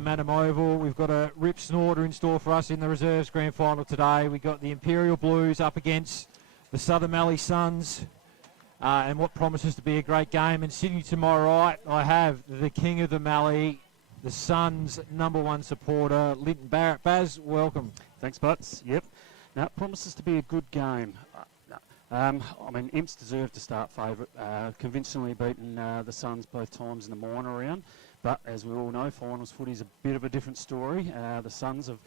the Madam Oval. We've got a rip snorter in store for us in the reserves grand final today. We've got the Imperial Blues up against the Southern Mallee Suns, and what promises to be a great game. And sitting to my right, I have the king of the Mallee, the Suns' #1 supporter, Linton Barrett. Baz, welcome. Thanks, Butts. Yep. Now, it promises to be a good game. I mean, Imps deserved to start favourite, convincingly beaten the Suns both times in the minor round. But as we all know, finals footy is a bit of a different story. The Suns have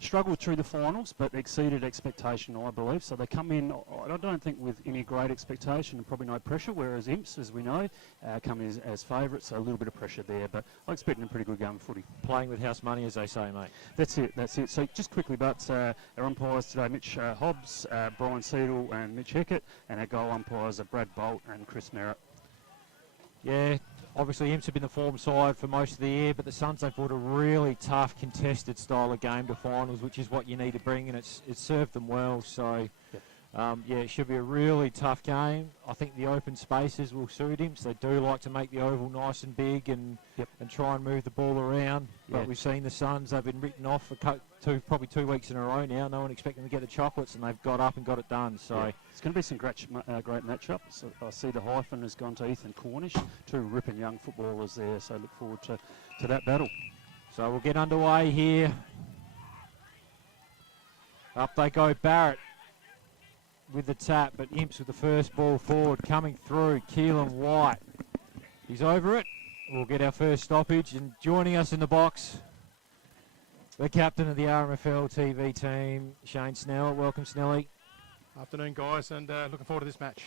struggled through the finals, but exceeded expectation, I believe. So they come in, I don't think, with any great expectation and probably no pressure, whereas Imps, as we know, come in as favourites, so a little bit of pressure there. But I expect a pretty good game of footy. Playing with house money, as they say, mate. That's it. So just quickly, but our umpires today, Mitch Hobbs, Brian Seidel and Mitch Heckett, and our goal umpires are Brad Bolt and Chris Merritt. Yeah, obviously Imps have been the form side for most of the year, but the Suns, they've brought a really tough, contested style of game to finals, which is what you need to bring, and it's served them well. So, yeah, it should be a really tough game. I think the open spaces will suit Imps. They do like to make the oval nice and big and try and move the ball around. But we've seen the Suns, they've been written off for probably 2 weeks in a row now. No one expecting them to get the chocolates, and they've got up and got it done. So it's going to be some great matchups. So I see the hyphen has gone to Ethan Cornish, 2 ripping young footballers there. So look forward to that battle. So we'll get underway here. Up they go, Barrett with the tap, but Imps with the first ball forward, coming through, Keelan White. He's over it. We'll get our first stoppage, and joining us in the box, the captain of the RMFL TV team, Shane Snell. Welcome, Snelly. Afternoon, guys, and looking forward to this match.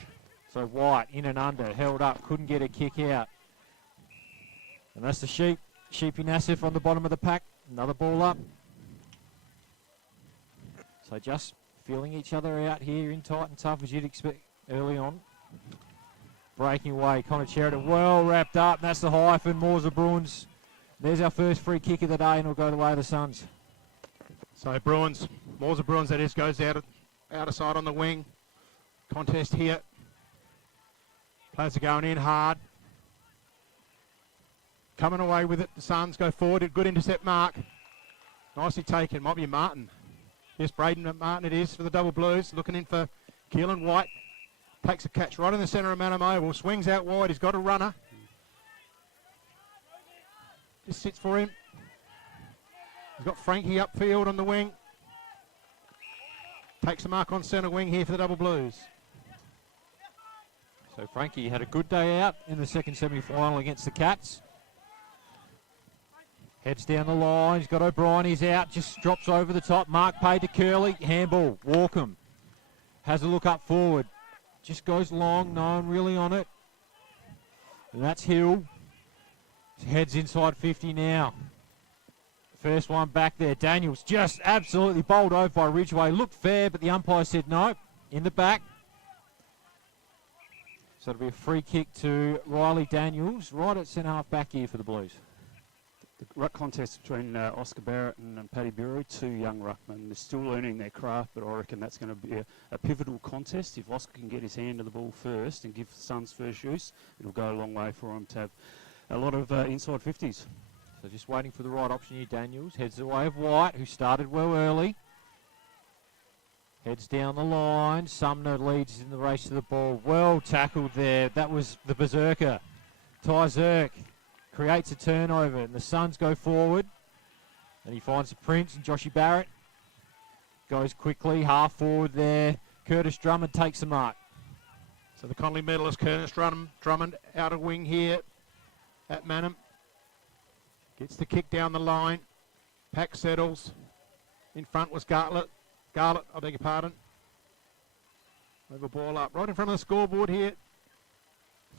So White in and under, held up, couldn't get a kick out. And that's the Sheepy Nassif on the bottom of the pack. Another ball up. So just feeling each other out here in tight and tough, as you'd expect early on. Breaking away, Connor Sheridan well wrapped up. That's the hyphen, Moosa Bruins. There's our first free kick of the day, and it'll go the way of the Suns. So Bruins, Moosa Bruins, that is, goes out of side on the wing. Contest here. Players are going in hard. Coming away with it, the Suns go forward. Good intercept mark. Nicely taken, might be Martin. Yes, Braden Martin it is for the Double Blues. Looking in for Keelan White. Takes a catch right in the centre of Madam Oval. Swings out wide. He's got a runner. Just sits for him. He's got Frankie upfield on the wing. Takes a mark on centre wing here for the Double Blues. So Frankie had a good day out in the second semi-final against the Cats. Heads down the line. He's got O'Brien. He's out. Just drops over the top. Mark paid to Curley. Handball. Walkham has a look up forward. Just goes long. No one really on it. And that's Hill. Heads inside 50 now. First one back there. Daniels just absolutely bowled over by Ridgway. Looked fair, but the umpire said no. In the back. So it'll be a free kick to Riley Daniels right at centre half back here for the Blues. The ruck contest between Oscar Barrett and Paddy Bury, 2 young ruckmen. They're still learning their craft, but I reckon that's going to be a pivotal contest. If Oscar can get his hand to the ball first and give Suns first use, it'll go a long way for him to have a lot of inside 50s. So just waiting for the right option here. Daniels heads the way of White, who started well early. Heads down the line. Sumner leads in the race to the ball. Well tackled there. That was the berserker. Ty Zirk creates a turnover, and the Suns go forward. And he finds the Prince, and Joshy Barrett goes quickly, half forward there. Curtis Drummond takes the mark. So the Connolly medalist, Curtis Drummond, out of wing here at Manham. Gets the kick down the line. Pack settles. In front was Gartlett, I beg your pardon. Move a ball up right in front of the scoreboard here.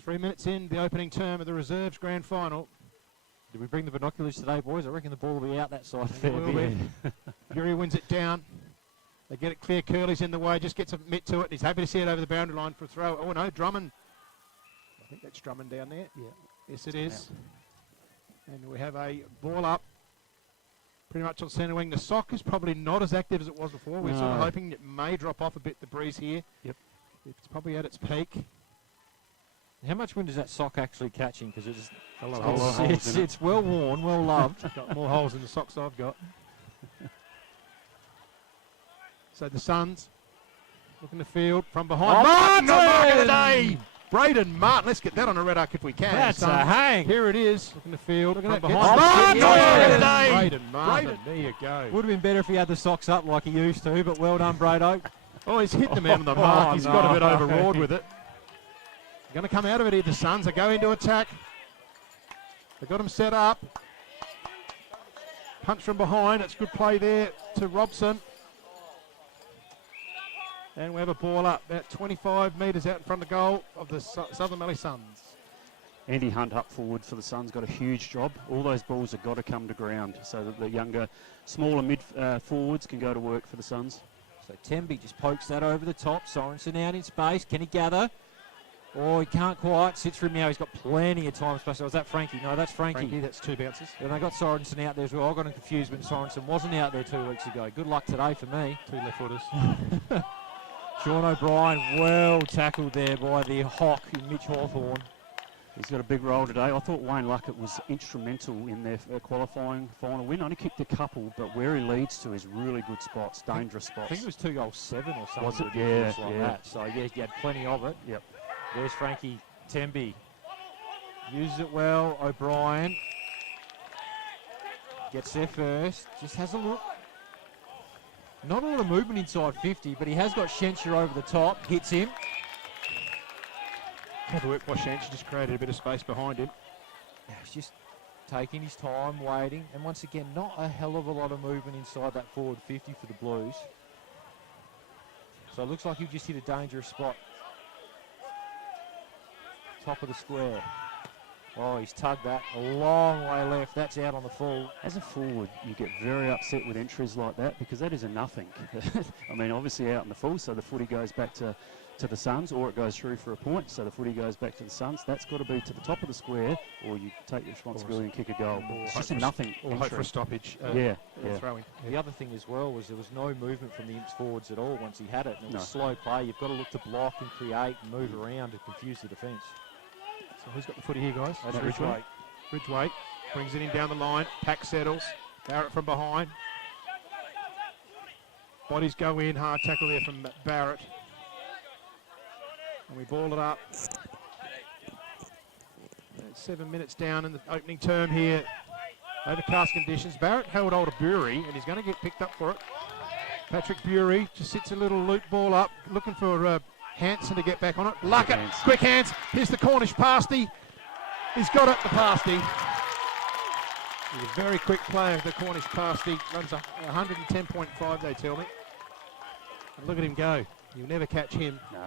3 minutes in the opening term of the reserves grand final. Did we bring the binoculars today, boys? I reckon the ball will be out that side. Fair bit. Fury wins it down. They get it clear. Curley's in the way. Just gets a mitt to it. He's happy to see it over the boundary line for a throw. Oh no, Drummond. I think that's Drummond down there. Yeah. Yes, it is. And we have a ball up. Pretty much on centre wing. The sock is probably not as active as it was before. We're sort of hoping it may drop off a bit, the breeze here. Yep. It's probably at its peak. How much wind is that sock actually catching? Because it's, A lot of got a lot of holes. holes it's, in it. it's well worn, well loved. Got more holes in the socks I've got. So the Suns looking the field from behind. Oh, Martin! Not mark of the Martin! day! Braden Martin. Let's get that on a red arc if we can. That's Suns. a hang. Here it is. Looking the field. Look at from that. behind. Martin! Not mark of the Yes! day! Braden Braden. There you go. Would have been better if he had the socks up like he used to, but well done, Brado. Oh, he's hit the man on the mark. He's got a bit no. overawed with it. Going to come out of it here, the Suns. They go into attack. They've got him set up. Punch from behind. It's good play there to Robson. And we have a ball up about 25 metres out in front of the goal of the Southern Mallee Suns. Andy Hunt up forward for the Suns got a huge job. All those balls have got to come to ground so that the younger, smaller mid forwards can go to work for the Suns. So Temby just pokes that over the top. Sorensen out in space. Can he gather? Oh, he can't quite. Sits for him now. He's got plenty of time. Was that Frankie? No, that's Frankie. That's two bounces. And they got Sorensen out there as well. I got him confused when Sorensen wasn't out there 2 weeks ago. Good luck today for me. Two left footers. Sean O'Brien, well tackled there by the Hawk in Mitch Hawthorn. He's got a big role today. I thought Wayne Luckett was instrumental in their qualifying final win. Only kicked a couple, but where he leads to is really good spots, dangerous spots. I think it was 2 goals 7 or something. Was it? ridiculous Yeah, like yeah. that. So yeah, he had plenty of it. Yep. There's Frankie Temby. Uses it well. O'Brien gets there first. Just has a look. Not a lot of movement inside 50, but he has got Schenscher over the top. Hits him. Clever work by Shanch. Just created a bit of space behind him. Yeah, he's just taking his time, waiting. And once again, not a hell of a lot of movement inside that forward 50 for the Blues. So it looks like he just hit a dangerous spot. Top of the square. Oh, he's tugged that a long way left. That's out on the full. As a forward, you get very upset with entries like that because that is a nothing. I mean, obviously out in the full, so the footy goes back to the Suns, or it goes through for a point, so the footy goes back to the Suns. That's got to be to the top of the square, or you take the responsibility and kick a goal. Or It's hope just a for nothing Or hope for a entry. stoppage. Yeah. Throwing. The other thing as well was there was no movement from the Imps forwards at all once he had it. And it was No. slow play. You've got to look to block and create and move around to confuse the defence. So who's got the footy here, guys? That's Ridgeway. Ridgeway. Ridgeway brings it in down the line. Pack settles. Barrett from behind. Bodies go in. Hard tackle there from Barrett. And we ball it up. 7 minutes down in the opening term here. Overcast conditions. Barrett held hold of Bury, and he's going to get picked up for it. Patrick Bury just sits a little loop ball up, looking for Hansen to get back on it. Luckett, quick hands. Here's the Cornish pasty. He's got it, the pasty. He's a very quick player, the Cornish pasty. Runs 110.5, they tell me. And look at him go. You'll never catch him. No.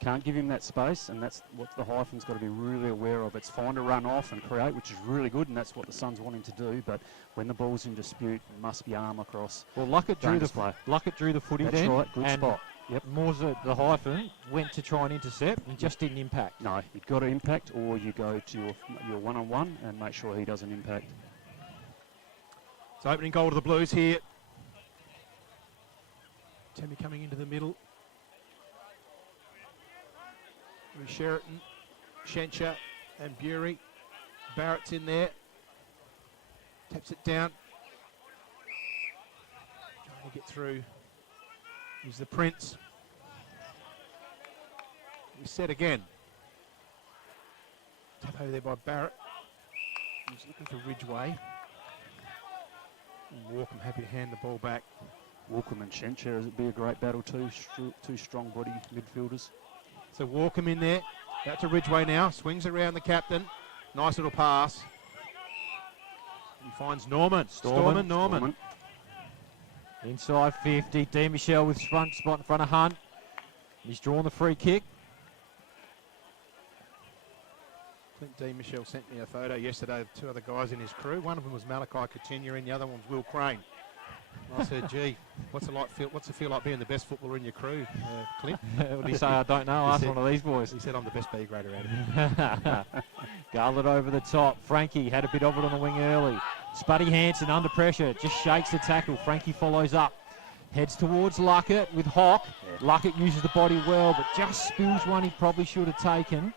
Can't give him that space, and that's what the hyphen's got to be really aware of. It's fine to run off and create, which is really good, and that's what the Suns want him to do, but when the ball's in dispute, it must be arm across. Well, Luckett drew the footy That's then. right, good and spot. Yep. Morza, the hyphen, went to try and intercept and just didn't impact. No, you've got to impact, or you go to your one-on-one and make sure he doesn't impact. It's opening goal to the Blues here. Tammy coming into the middle. Sheraton, Schenscher and Bury. Barrett's in there. Taps it down. Trying to get through. He's the Prince. We set again. Tap over there by Barrett. He's looking for Ridgeway. And Walkham happy to hand the ball back. Walkham and Schenscher, it'd be a great battle too. Two strong body midfielders. So Walkham in there. Out to Ridgeway now. Swings around the captain. Nice little pass. He finds Norman. Norman. Inside 50, D. Michelle with front spot in front of Hunt. He's drawn the free kick. Clint D. Michelle sent me a photo yesterday of two other guys in his crew. One of them was Malachi Coutinho and the other one was Will Crane. I said, gee, what's it feel like being the best footballer in your crew, Clint? What did he say? I don't know. Ask one of these boys. He said, I'm the best B grader out of him. Garland over the top. Frankie had a bit of it on the wing early. Spuddy Hansen under pressure. Just shakes the tackle. Frankie follows up. Heads towards Luckett with Hawk. Yeah. Luckett uses the body well, but just spills one he probably should have taken.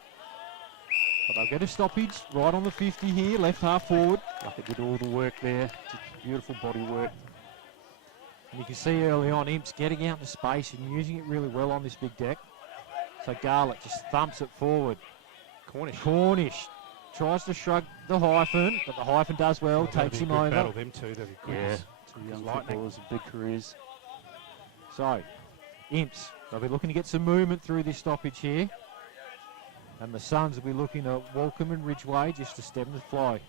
But they'll get a stoppage right on the 50 here, left half forward. Luckett did all the work there. Just beautiful body work. And you can see early on Imps getting out into space and using it really well on this big deck. So Garlick just thumps it forward. Cornish tries to shrug the hyphen, but the hyphen does well, takes him over. Battle them two, that'd be good. Yeah, two young footballers with big careers. So, Imps, they'll be looking to get some movement through this stoppage here. And the Suns will be looking at Walcombe and Ridgeway just to stem the flow.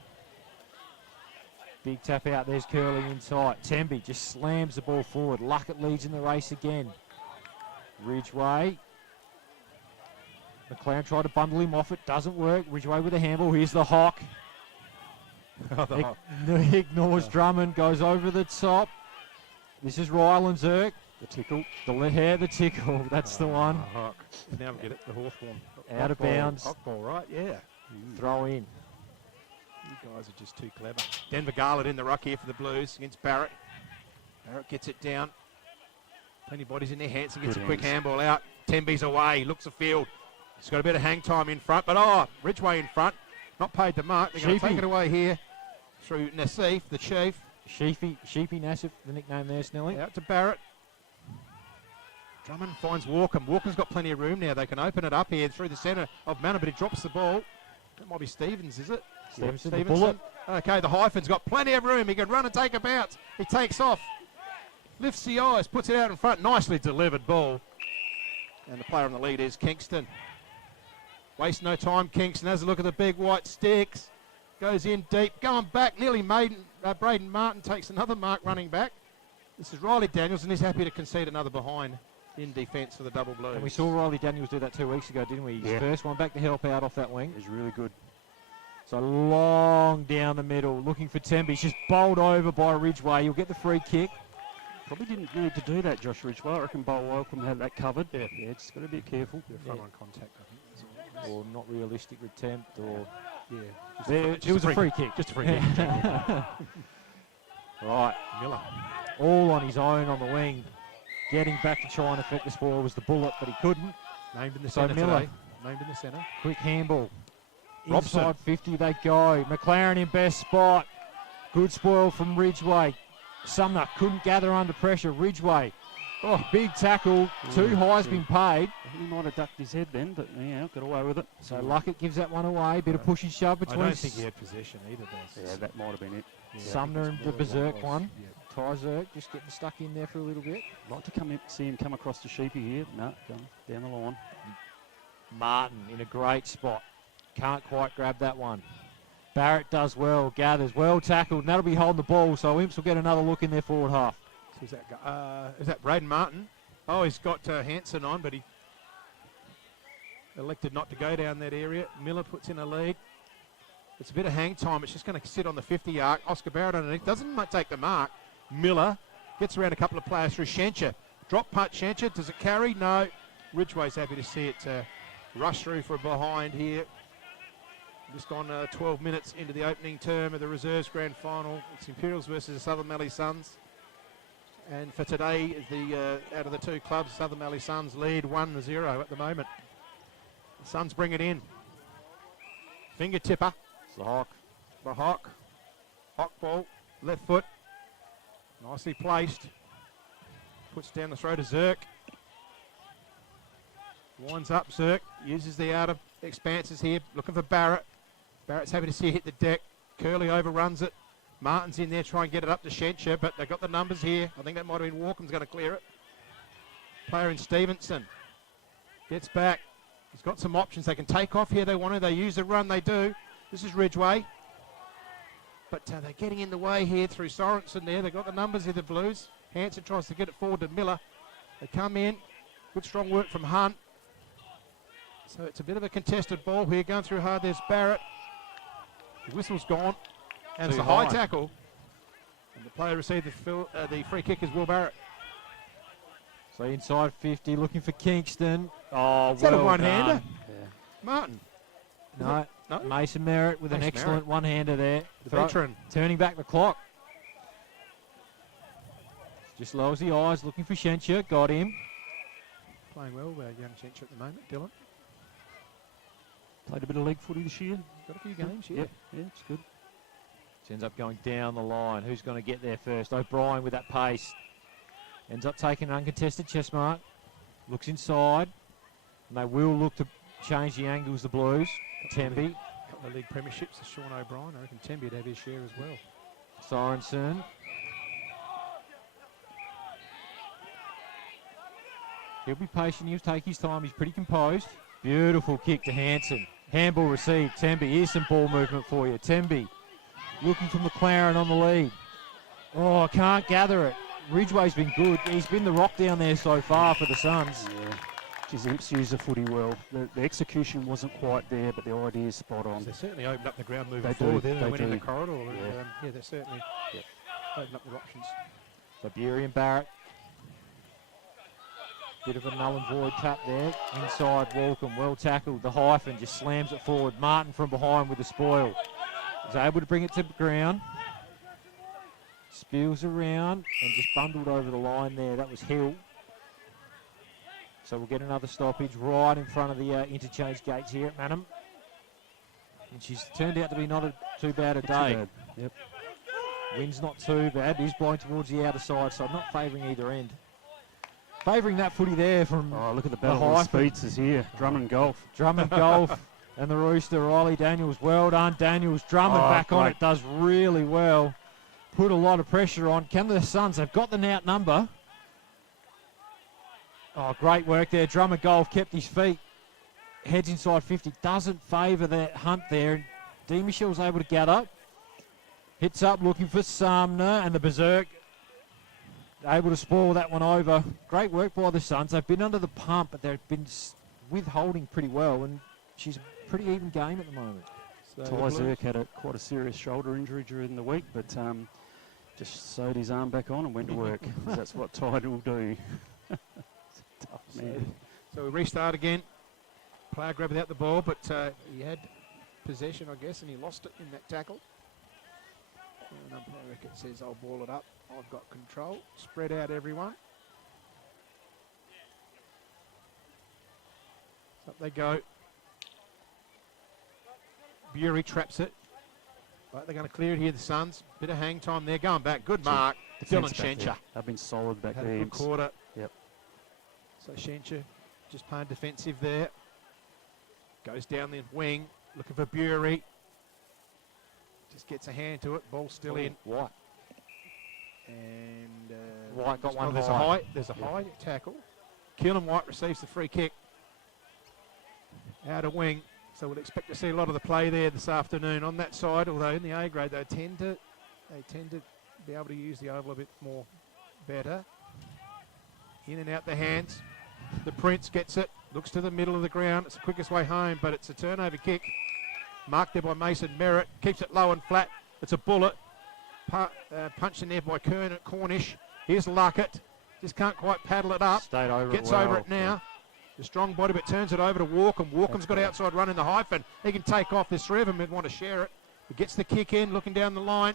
Big tap out, there's Curley in tight. Temby just slams the ball forward. Luckett leads in the race again. Ridgeway. McLaren tried to bundle him off, it doesn't work. Ridgeway with a handball, here's the Hawk. Ignores Drummond, goes over the top. This is Ryland Zirk. The tickle. The tickle, that's the one. Hawk. Now we get it, the Hawthorn. Out of bounds. Hawk ball, right, yeah. Throw in. You guys are just too clever. Denver Garland in the ruck here for the Blues against Barrett. Barrett gets it down. Plenty of bodies in their hands and gets a quick handball out. Temby's away, looks afield. He's got a bit of hang time in front, but Ridgeway in front. Not paid the mark. They're going to take it away here through Nassif, the chief. Sheepy Nassif, the nickname there, Snelly. Out to Barrett. Drummond finds Walcombe. Walcombe's got plenty of room now. They can open it up here through the centre of Manor, but he drops the ball. That might be Stevens, is it? Stevenson. The Bullet. Okay, the hyphen's got plenty of room. He can run and take a bounce. He takes off. Lifts the eyes, puts it out in front. Nicely delivered ball. And the player on the lead is Kingston. Waste no time, Kingston has a look at the big white sticks. Goes in deep, going back, nearly made. Braden Martin takes another mark running back. This is Riley Daniels, and he's happy to concede another behind in defence for the Double Blues. And we saw Riley Daniels do that 2 weeks ago, didn't we? His first one back to help out off that wing. It was really good. So long down the middle, looking for Temby. He's just bowled over by Ridgeway. He'll get the free kick. Probably didn't need to do that, Josh Ridgeway. I reckon Bowl Welcome had that covered. Yeah, just got to be careful. Front on contact, I think. Or not realistic attempt, or... Yeah. It was a free kick. Just a free kick. Right. Miller. All on his own on the wing. Getting back to try and affect the spoil was the Bullet, but he couldn't. Named in the So centre Miller. today. Named in the centre. Quick handball. Robson. Inside 50 they go. McLaren in best spot. Good spoil from Ridgeway. Sumner couldn't gather under pressure. Ridgeway. Oh, big tackle. Too high's been paid. He might have ducked his head then, but yeah, got away with it. So Luckett gives that one away. Bit of push and shove between I don't think he had possession either, does. Yeah, that might have been it. Sumner and the Berserk one. Ty Zerk just getting stuck in there for a little bit. Like to see him come across to Sheepy here. No, going down the line. Martin in a great spot. Can't quite grab that one. Barrett does well, gathers, well tackled, and that'll be holding the ball, so Imps will get another look in their forward half. Who's that guy? Is that Braden Martin? Oh, he's got Hanson on, but he elected not to go down that area. Miller puts in a lead. It's a bit of hang time. It's just going to sit on the 50 arc. Oscar Barrett underneath. Doesn't take the mark. Miller gets around a couple of players through Shencher. Drop punt Shencher. Does it carry? No. Ridgeway's happy to see it rush through for a behind here. Just gone 12 minutes into the opening term of the Reserves Grand Final. It's Imperials versus the Southern Mallee Suns. And for today, out of the two clubs, Southern Mallee Suns lead 1-0 at the moment. The Suns bring it in. Finger tipper. It's the Hawk. The Hawk. Hawk ball. Left foot. Nicely placed. Puts down the throw to Zirk. Winds up Zirk. Uses the outer expanses here. Looking for Barrett. Barrett's happy to see it hit the deck. Curley overruns it. Martin's in there trying to get it up to Shencher, but they've got the numbers here. I think that might have been Walcombe's going to clear it. Player in Stevenson. Gets back. He's got some options. They can take off here. They want to. They use the run. They do. This is Ridgeway. But they're getting in the way here through Sorensen there. They've got the numbers here, the Blues. Hanson tries to get it forward to Miller. They come in. Good strong work from Hunt. So it's a bit of a contested ball here. Going through hard. There's Barrett. The whistle's gone. And it's a high tackle. And the player received the free kick is Will Barrett. So inside 50, looking for Kingston. Oh, Is that a well one-hander? done. Yeah. Martin. No, No? Mason Merritt with an Mason excellent Merritt. one-hander there. The veteran. Turning back the clock. Just lowers the eyes, looking for Shencher. Got him. Playing well, young Shencher at the moment, Dylan. Played a bit of leg footy this year. Got a few games, Yeah, it's good. Ends up going down the line. Who's going to get there first? O'Brien with that pace. Ends up taking an uncontested chest mark. Looks inside. And they will look to change the angles, the Blues. Temby. Couple of league premierships to Sean O'Brien. I reckon Temby would have his share as well. Sorensen. He'll be patient. He'll take his time. He's pretty composed. Beautiful kick to Hanson. Handball received. Temby. Here's some ball movement for you. Temby looking for McLaren on the lead. Oh, can't gather it. Ridgway's been good. He's been the rock down there so far for the Suns. Yeah. Geez, Imps used the footy well. The execution wasn't quite there, but the idea is spot on. They certainly opened up the ground moving They forward. do, Then they they went in the do. corridor. Yeah. And, they certainly opened up the options. So Bury and Barrett. Bit of a null and void tap there. Inside Walcombe, well tackled. The hyphen just slams it forward. Martin from behind with the spoil. Was able to bring it to the ground. Spills around and just bundled over the line there. That was Hill. So we'll get another stoppage right in front of the interchange gates here at Manham. And she's turned out to be not too bad a day. Bad. Yep. Wind's not too bad. It is blowing towards the outer side, so I'm not favouring either end. Favouring that footy there from Look at the battle of the speedsters here. Drummond Golf. Drummond Golf and the Rooster, Riley Daniels. Well done, Daniels. Drummond back on it, does really well. Put a lot of pressure on. Can the Suns, they've got the out number. Oh, great work there. Drummond Golf kept his feet. Heads inside 50. Doesn't favour that hunt there. D. Michel's able to get up. Hits up looking for Sumner and the Berserk. Able to spoil that one over. Great work by the Suns. They've been under the pump, but they've been withholding pretty well, and she's a pretty even game at the moment. So Ty Zirk had quite a serious shoulder injury during the week, but just sewed his arm back on and went to work. 'Cause that's what Ty will do. Tough man. So we restart again. Player grabbed without the ball, but he had possession, I guess, and he lost it in that tackle. And umpire reckon says, I'll ball it up. I've got control. Spread out, everyone. Up they go. Bury traps it. Right, they're going to clear it here, the Suns. Bit of hang time there. Going back. Good mark. Dylan Shencher. They've been solid back Had there. a good Imps. quarter. Yep. So Shencher just playing defensive there. Goes down the wing. Looking for Bury. Just gets a hand to it. Ball still in. White. And White got one there's high. There's a high tackle. Keelan White receives the free kick. Out of wing. So we'll expect to see a lot of the play there this afternoon on that side. Although in the A grade they tend to be able to use the oval a bit more better. In and out the hands. The Prince gets it. Looks to the middle of the ground. It's the quickest way home, but it's a turnover kick. Marked there by Mason Merritt. Keeps it low and flat. It's a bullet. Punched in there by Cornish. Here's Luckett. Just can't quite paddle it up. Stayed over Gets it well. over it now. The strong body, but turns it over to Walcombe. Walcombe's got outside run in the hyphen. He can take off. There's three of them who'd want to share it. He gets the kick in, looking down the line.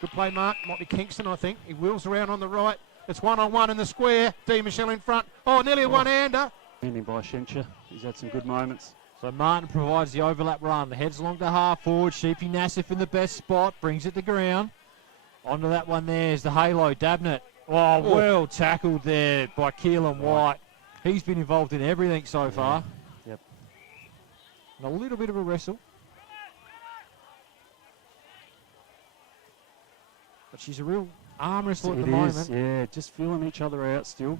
Good play, Mark. Might be Kingston, I think. He wheels around on the right. It's one-on-one in the square. D. Michelle in front. Oh, nearly a one-hander. Ending by Shencher. He's had some good moments. So Martin provides the overlap run. The heads along to half forward. Sheepy Nassif in the best spot. Brings it to ground. Onto that one there is the halo. Dabnett. Oh, well tackled there by Keelan White. He's been involved in everything so far. Yep. And a little bit of a wrestle. But she's a real arm wrestler at the moment. Yeah, just feeling each other out still.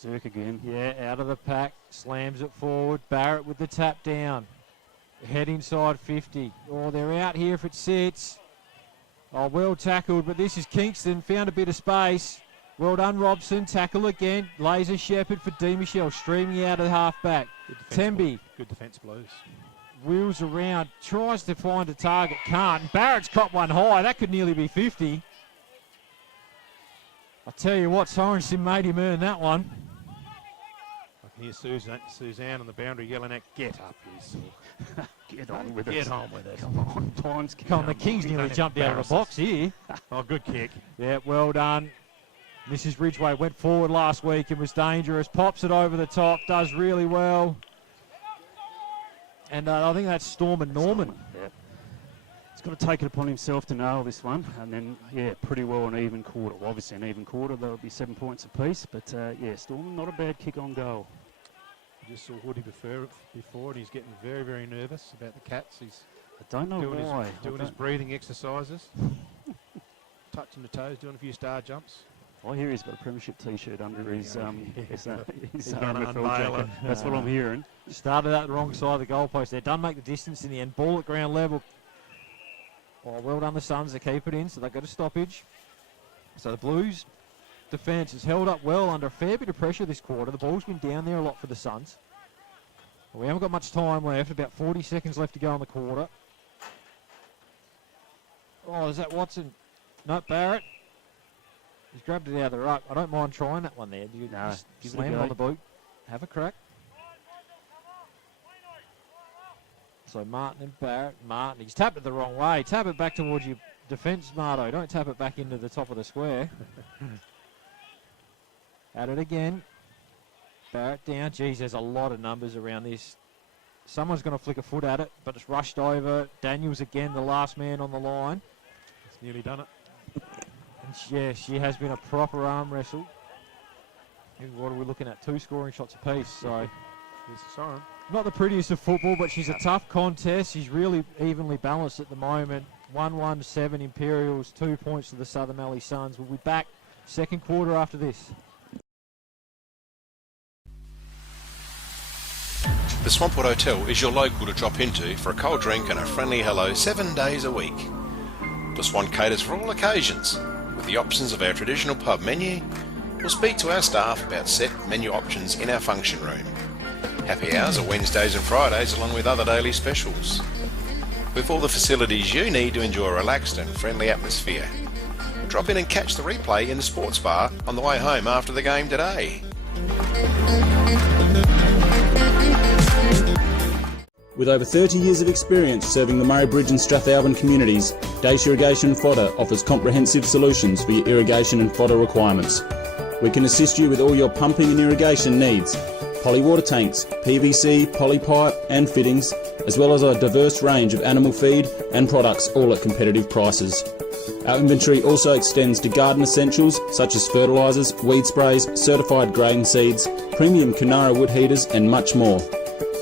Zirk again. Yeah, out of the pack. Slams it forward. Barrett with the tap down. Head inside 50. Oh, they're out here if it sits. Oh, well tackled, but this is Kingston. Found a bit of space. Well done, Robson. Tackle again. Laser Shepherd for D. Michelle. Streaming out of half back. Temby. Good defence, Blues. Wheels around. Tries to find a target. Can't. Barrett's caught one high. That could nearly be 50. I tell you what, Sorensen made him earn that one. I can hear Suzanne on the boundary yelling out, "Get up, you sort." Get on with it. Get on with it. Come on, times. Come on, the Kings nearly jumped out of the box here. Oh, good kick. Yeah, well done. Mrs. Ridgway went forward last week and was dangerous. Pops it over the top, does really well. And I think that's Storm and Norman. Yeah. He's got to take it upon himself to nail this one, and then, yeah, pretty well an even quarter. Well, obviously an even quarter, there'll be 7 points apiece, but, yeah, Storm, not a bad kick on goal. I just saw Woody before, and he's getting very, very nervous about the Cats. He's I don't know why. doing his breathing exercises, touching the toes, doing a few star jumps. I hear he's got a premiership T-shirt under his He's gonna RMFL unveil jacket. it. That's what I'm hearing. Started out the wrong side of the goalpost there. Doesn't make the distance in the end. Ball at ground level. Oh, well done the Suns to keep it in, so they got a stoppage. So the Blues defence has held up well under a fair bit of pressure this quarter. The ball's been down there a lot for the Suns. Well, we haven't got much time left. About 40 seconds left to go in the quarter. Oh, is that Watson? No, Barrett. He's grabbed it out of the ruck. I don't mind trying that one there. You No, just give it a slam it go. on the boot. Have a crack. So Martin and Barrett. Martin, he's tapped it the wrong way. Tap it back towards your defence, Marto. Don't tap it back into the top of the square. At it again. Barrett down. Geez, there's a lot of numbers around this. Someone's going to flick a foot at it, but it's rushed over. Daniels again, the last man on the line. He's nearly done it. And she has been a proper arm wrestle. And what are we looking at? 2 scoring shots apiece. So Here's the siren. not the prettiest of football, but she's a tough contest. She's really evenly balanced at the moment. 1-1-7 Imperials, 2 points to the Southern Mallee Suns. We'll be back second quarter after this. The Swampwood Hotel is your local to drop into for a cold drink and a friendly hello 7 days a week. The Swan caters for all occasions, with the options of our traditional pub menu. We'll speak to our staff about set menu options in our function room. Happy hours are Wednesdays and Fridays along with other daily specials. With all the facilities you need to enjoy a relaxed and friendly atmosphere. Drop in and catch the replay in the sports bar on the way home after the game today. With over 30 years of experience serving the Murray Bridge and Strathalbyn communities, Dace Irrigation and Fodder offers comprehensive solutions for your irrigation and fodder requirements. We can assist you with all your pumping and irrigation needs, poly water tanks, PVC, poly pipe and fittings, as well as a diverse range of animal feed and products, all at competitive prices. Our inventory also extends to garden essentials such as fertilisers, weed sprays, certified grain seeds, premium Canara wood heaters and much more.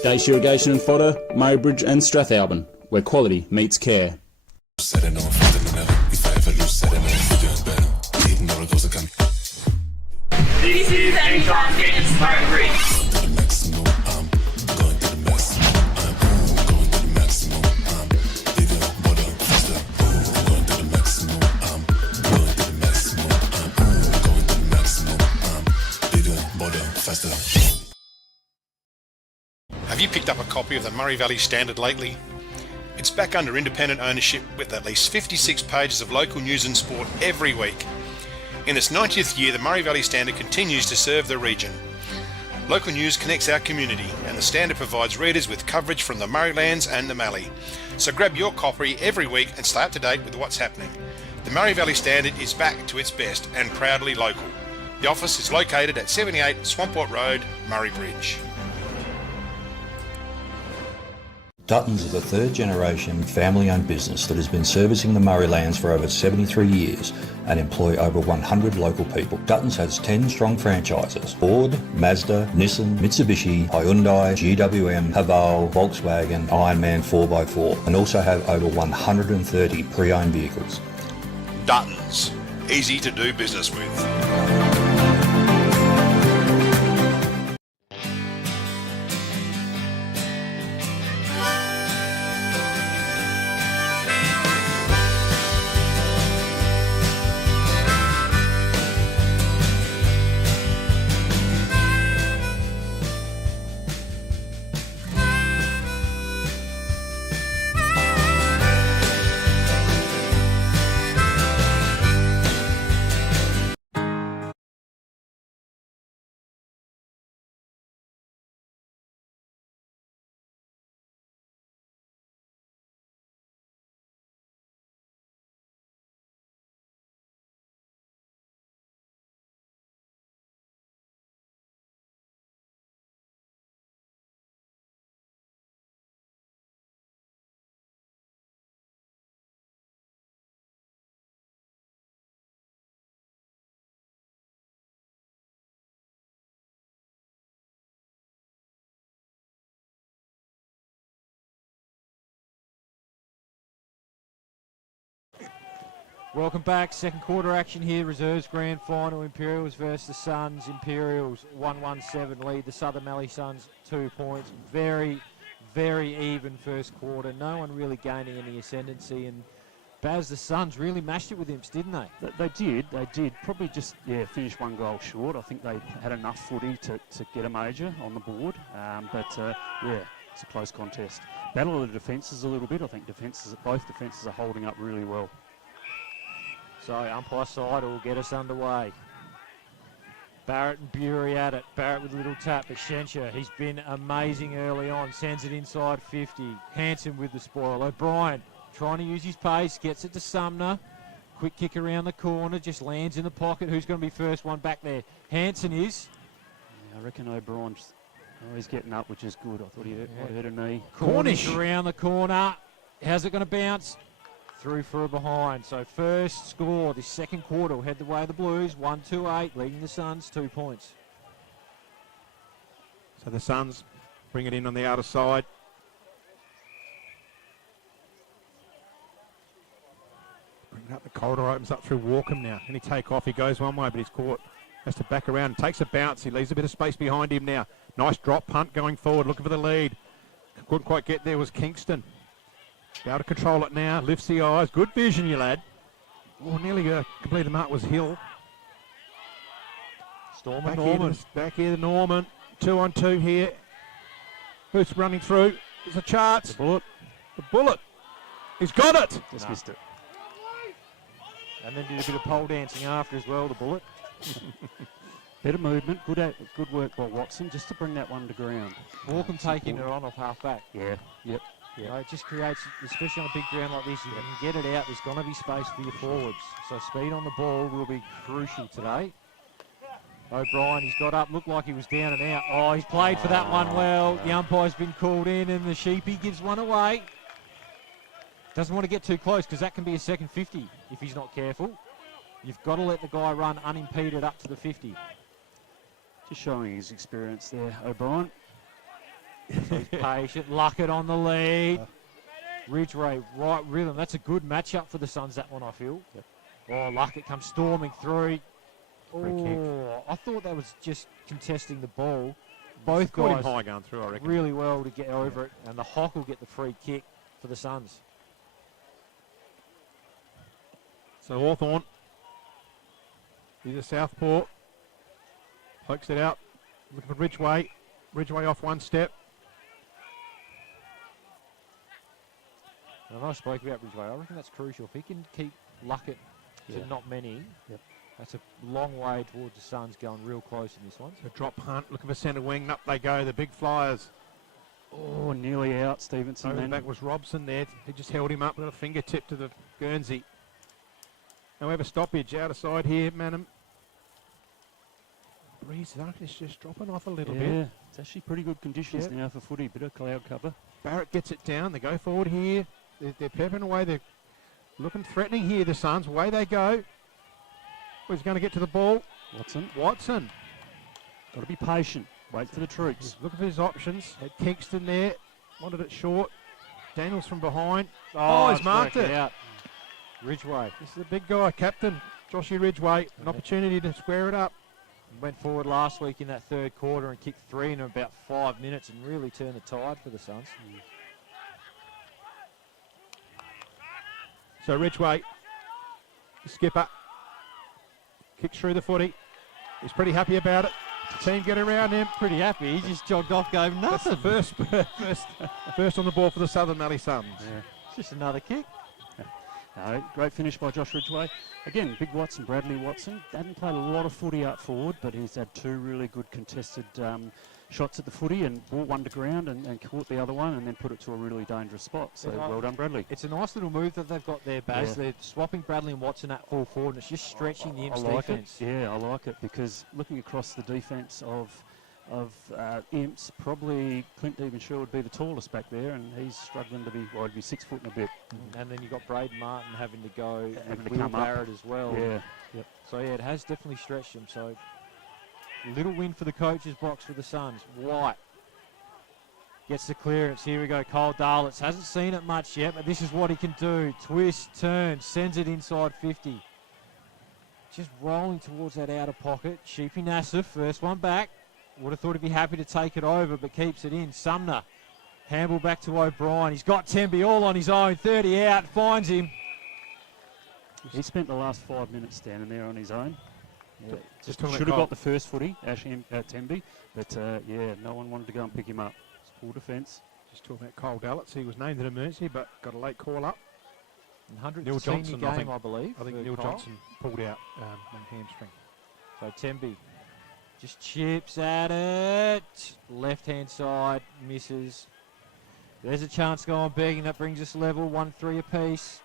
Dace Irrigation and Fodder, Murray Bridge and Strathalbyn, where quality meets care. This is Anytime Fitness Murray Bridge. Have you picked up a copy of the Murray Valley Standard lately? It's back under independent ownership with at least 56 pages of local news and sport every week. In its 90th year, the Murray Valley Standard continues to serve the region. Local news connects our community, and the Standard provides readers with coverage from the Murraylands and the Mallee. So grab your copy every week and stay up to date with what's happening. The Murray Valley Standard is back to its best and proudly local. The office is located at 78 Swamport Road, Murray Bridge. Duttons is a third-generation family-owned business that has been servicing the Murraylands for over 73 years and employ over 100 local people. Duttons has 10 strong franchises: Ford, Mazda, Nissan, Mitsubishi, Hyundai, GWM, Haval, Volkswagen, Ironman 4x4, and also have over 130 pre-owned vehicles. Duttons, easy to do business with. Welcome back. Second quarter action here. Reserves Grand Final. Imperials versus the Suns. Imperials 1-1-7 lead. The Southern Mallee Suns 2 points. Very, very even first quarter. No one really gaining any ascendancy. And Baz, the Suns really mashed it with Imps, didn't they? They did. Probably just, finished 1 goal short. I think they had enough footy to get a major on the board. It's a close contest. Battle of the defences a little bit. I think both defences are holding up really well. So umpire side will get us underway. Barrett and Bury at it. Barrett with a little tap. Eshentia, he's been amazing early on. Sends it inside 50. Hanson with the spoil. O'Brien trying to use his pace. Gets it to Sumner. Quick kick around the corner. Just lands in the pocket. Who's going to be first one back there? Hanson is. Yeah, I reckon O'Brien's he's getting up, which is good. I thought he hurt a knee. Cornish around the corner. How's it going to bounce? Through for a behind. So first score this second quarter will head the way of the Blues. 1-2-8, leading the Suns 2 points. So the Suns bring it in on the outer side. Bring it up. The corridor opens up through Walkham now. Any take off? He goes one way, but he's caught. Has to back around. Takes a bounce. He leaves a bit of space behind him now. Nice drop punt going forward. Looking for the lead. Couldn't quite get there was Kingston. Able to control it now. Lifts the eyes. Good vision, you lad. Oh, nearly completed the mark was Hill. Storm Back and Norman. Back here to Norman. 2-on-2 here. Who's running through? There's a chance. The bullet. The bullet. He's got it. Just missed it. And then did a bit of pole dancing after as well, the bullet. Bit of movement. Good work by Watson just to bring that one to ground. Walkham taking it on off half back. Yeah. Yep. You know, it just creates, especially on a big ground like this, you can get it out. There's going to be space for your forwards. So speed on the ball will be crucial today. O'Brien, he's got up, looked like he was down and out. Oh, he's played for that one well. The umpire's been called in and the sheepy gives one away. Doesn't want to get too close because that can be a second 50 if he's not careful. You've got to let the guy run unimpeded up to the 50. Just showing his experience there, O'Brien. So he's patient. Luckett on the lead. Ridgeway, right rhythm. That's a good matchup for the Suns, that one, I feel. Yep. Oh, Luckett comes storming through. Free kick. I thought that was just contesting the ball. Both Caught him guys high going through, I reckon. really well to get over it. And the Hawk will get the free kick for the Suns. So Hawthorn. He's a southpaw. Pokes it out. Looking for Ridgeway. Ridgeway off one step. And I spoke about Ridgeway. I reckon that's crucial. If he can keep Luckett to not many, that's a long way towards the Suns going real close in this one. So drop punt. Looking for centre wing. Up they go. The big Flyers. Oh, nearly out, Stevenson. Over the back was Robson there. He just held him up with a fingertip to the Guernsey. However, stoppage out of side here, Manham. Breeze, I reckon it's just dropping off a little bit. Yeah, it's actually pretty good conditions now for footy. Bit of cloud cover. Barrett gets it down. They go forward here. They're peppering away. They're looking threatening here, the Suns. Away they go. Who's going to get to the ball? Watson. Got to be patient. Wait for the troops. He's looking for his options. Had Kingston there. Wanted it short. Daniels from behind. He's marked it. Out. Ridgeway. This is the big guy, captain. Joshy Ridgeway. An opportunity to square it up. Went forward last week in that third quarter and kicked 3 in about 5 minutes and really turned the tide for the Suns. So Ridgeway, the skipper, kicks through the footy. He's pretty happy about it. The team get around him. Pretty happy. He just jogged off, gave nothing. That's the first on the ball for the Southern Mallee Suns. Yeah. Just another kick. No, great finish by Josh Ridgeway. Again, big Watson, Bradley Watson. Hadn't played a lot of footy up forward, but he's had 2 really good contested shots at the footy and brought one to ground and caught the other one and then put it to a really dangerous spot. So well done, Bradley. It's a nice little move that they've got there, Baz. Yeah. They're swapping Bradley and Watson at full forward and it's just stretching the Imps defence. Yeah, I like it because looking across the defence of Imps, probably Clint Devonshire would be the tallest back there, and he's struggling to be, well, he'd be 6 foot and a bit. And then you've got Braden Martin having to go, having with to come Will up. Barrett as well. Yeah. Yep. So yeah, it has definitely stretched him. So little win for the coach's box for the Suns. White. Gets the clearance. Here we go. Cole Darlitz hasn't seen it much yet, but this is what he can do. Twist, turn, sends it inside 50. Just rolling towards that outer pocket. Sheepy Nassif, first one back. Would have thought he'd be happy to take it over, but keeps it in. Sumner. Handball back to O'Brien. He's got Temby all on his own. 30 out. Finds him. He spent the last 5 minutes standing there on his own. Yeah, Just should have got the first footy, Temby, but yeah, no one wanted to go and pick him up. It's poor defence. Just talking about Cole Dallitz. He was named an emergency, but got a late call up. 100th Neil senior Johnson, game, I believe. I think for Neil Cole. Johnson pulled out on hamstring. So Temby just chips at it. Left-hand side, misses. There's a chance to go on begging. That brings us level, 1-3 apiece.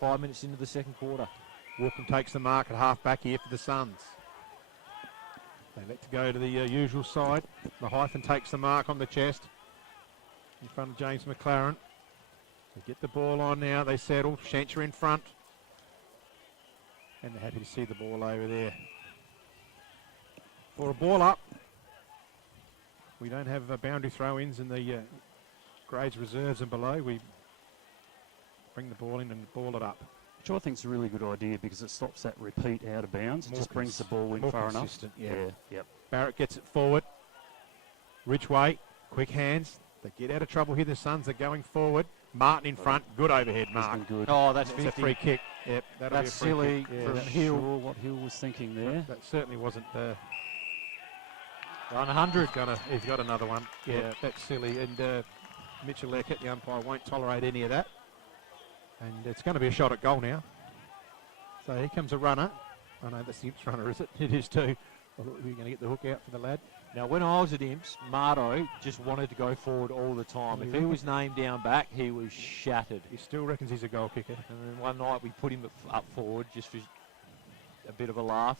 5 minutes into the second quarter. Walkham takes the mark at half-back here for the Suns. They let to go to the usual side. The hyphen takes the mark on the chest in front of James McLaren. They get the ball on now. They settle. Shancher in front. And they're happy to see the ball over there. For a ball up, we don't have boundary throw-ins in the grades reserves and below. We bring the ball in and ball it up. Which I think is a really good idea because it stops that repeat out of bounds. It More just brings the ball in more far enough. consistent, yeah. Yep. Barrett gets it forward. Ridgeway, quick hands. They get out of trouble here. The Suns are going forward. Martin in front. Good overhead That's mark. been good. Oh, that's It's a 50. free kick. Yep, that'll That's be a free silly kick. Yeah, from that's Hill. Sure what Hill was thinking there. That certainly wasn't. On 100. He's got another one. Yeah, that's silly. And Mitchell Eckert, the umpire, won't tolerate any of that. And it's going to be a shot at goal now. So here comes a runner. I know that's the Imps runner, is it? It is too. I thought we were going to get the hook out for the lad. Now, when I was at Imps, Marto just wanted to go forward all the time. If he was named down back, he was shattered. He still reckons he's a goal kicker. And then one night we put him up forward just for a bit of a laugh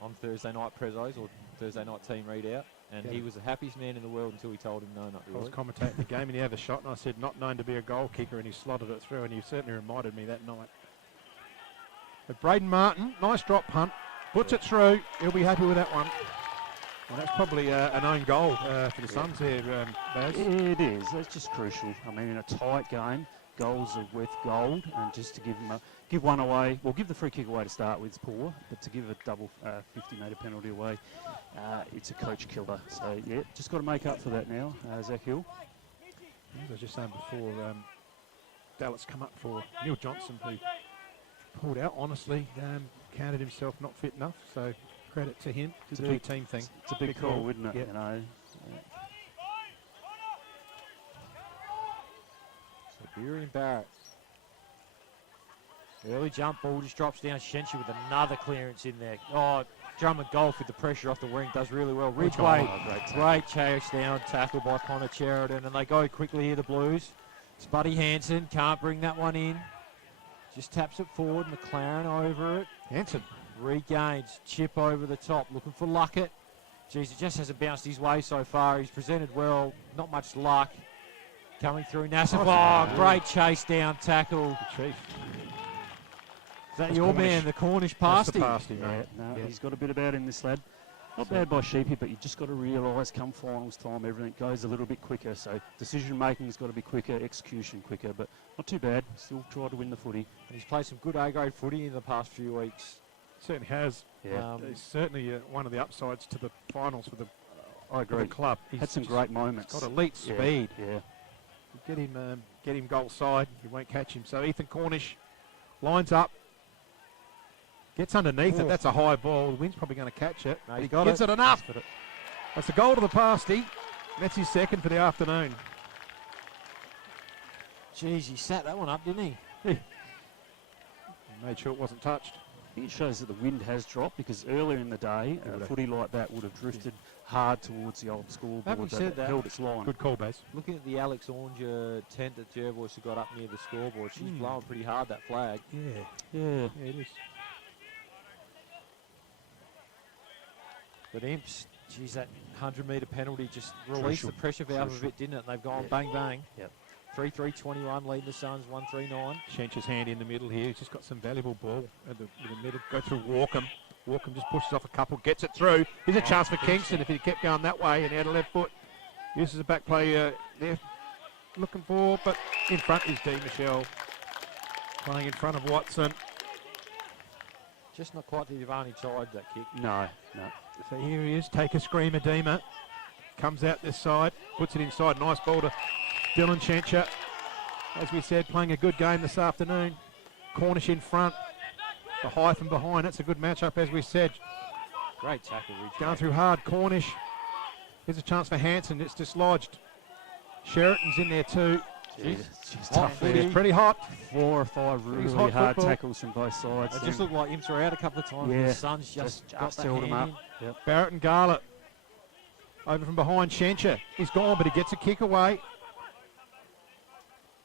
on Thursday night prezos or Thursday night team readout. And he was the happiest man in the world until we told him no, not I was really. commentating the game and he had a shot and I said not known to be a goal kicker and he slotted it through and he certainly reminded me that night. But Braden Martin, nice drop punt, puts it through. He'll be happy with that one. And that's probably an own goal for the Suns here, Baz. It is. That's just crucial. I mean, in a tight game, goals are worth gold, and just to give one away, well, give the free kick away to start with is poor, but to give a double 50-metre penalty away, it's a coach killer. So yeah, just got to make up for that now, Zach Hill. As I was just saying before, Dallas come up for Neil Johnson, who pulled out. Honestly, counted himself not fit enough. So credit to him. It's a big team thing. It's a big call, isn't it? Yep. You know. So Beery and Barrett. Early jump ball just drops down. Shenshi with another clearance in there. Oh, Drummond Golf with the pressure off the wing does really well. Ridgeway, great chase down, tackle by Connor Sheridan, and they go quickly here, the Blues. It's Buddy Hanson, can't bring that one in. Just taps it forward, McLaren over it. Hanson Regains, chip over the top, looking for Luckett. Geez, it just hasn't bounced his way so far. He's presented well, not much luck. Coming through, Nassif. Oh, great chase down, tackle. Chief. Is that That's your Cornish. man, the Cornish That's pasty? the pasty, Yeah, mate. no, Yeah. he's got a bit about him, this lad. Not bad by Sheepy, but you just got to realise come finals time, everything goes a little bit quicker. So decision making has got to be quicker, execution quicker, but not too bad. Still try to win the footy. And he's played some good A-grade footy in the past few weeks. Certainly has. Yeah, He's certainly one of the upsides to the finals for the, I for agree. the club. He's Had some just great moments. got elite Yeah, speed. Yeah. Get him goal side. You won't catch him. So Ethan Cornish lines up. Gets underneath it. That's a high ball. The wind's probably going to catch it. No, he's He got gives it. it enough. That's the goal to the pasty. That's his second for the afternoon. Jeez, he sat that one up, didn't he? He made sure it wasn't touched. I think it shows that the wind has dropped because earlier in the day, a footy like that would have drifted hard towards the old scoreboard. Having said that, held its line. Good call, Baz. Looking at the Alex Oranger tent that Jervois has got up near the scoreboard, she's blowing pretty hard, that flag. Yeah, Yeah. it is. But Imps, geez, that 100-metre penalty just released Crucial. the pressure valve a Crucial. bit, didn't it? And they've gone Yeah. bang, bang. Yep. 3-3-21, leading the Suns, 1-3-9. Shencher's hand in the middle here. He's just got some valuable ball at the middle. Go through Walkham. Walkham just pushes off a couple, gets it through. Here's a chance for Kingston if he kept going that way and out of left foot. This is a back play they're looking for, but in front is D. Michelle. Playing in front of Watson. Just not quite the advantage side, that kick. No. So here he is. Take a screamer, Dima. Comes out this side. Puts it inside. Nice ball to Dylan Chencher. As we said, playing a good game this afternoon. Cornish in front. The Hyphen behind. It's a good matchup, as we said. Great tackle, Ridge. Going through hard. Cornish. Here's a chance for Hanson. It's dislodged. Sheraton's in there too. She's hot tough footy. there. Pretty hot. 4 or 5 really hot hard football. tackles from both sides. It just looked like Imps were out a couple of times. Yeah. The Suns just got the held him hand up. in. Yep. Barrett and Garlett. Over from behind, Shencher. He's gone, but he gets a kick away.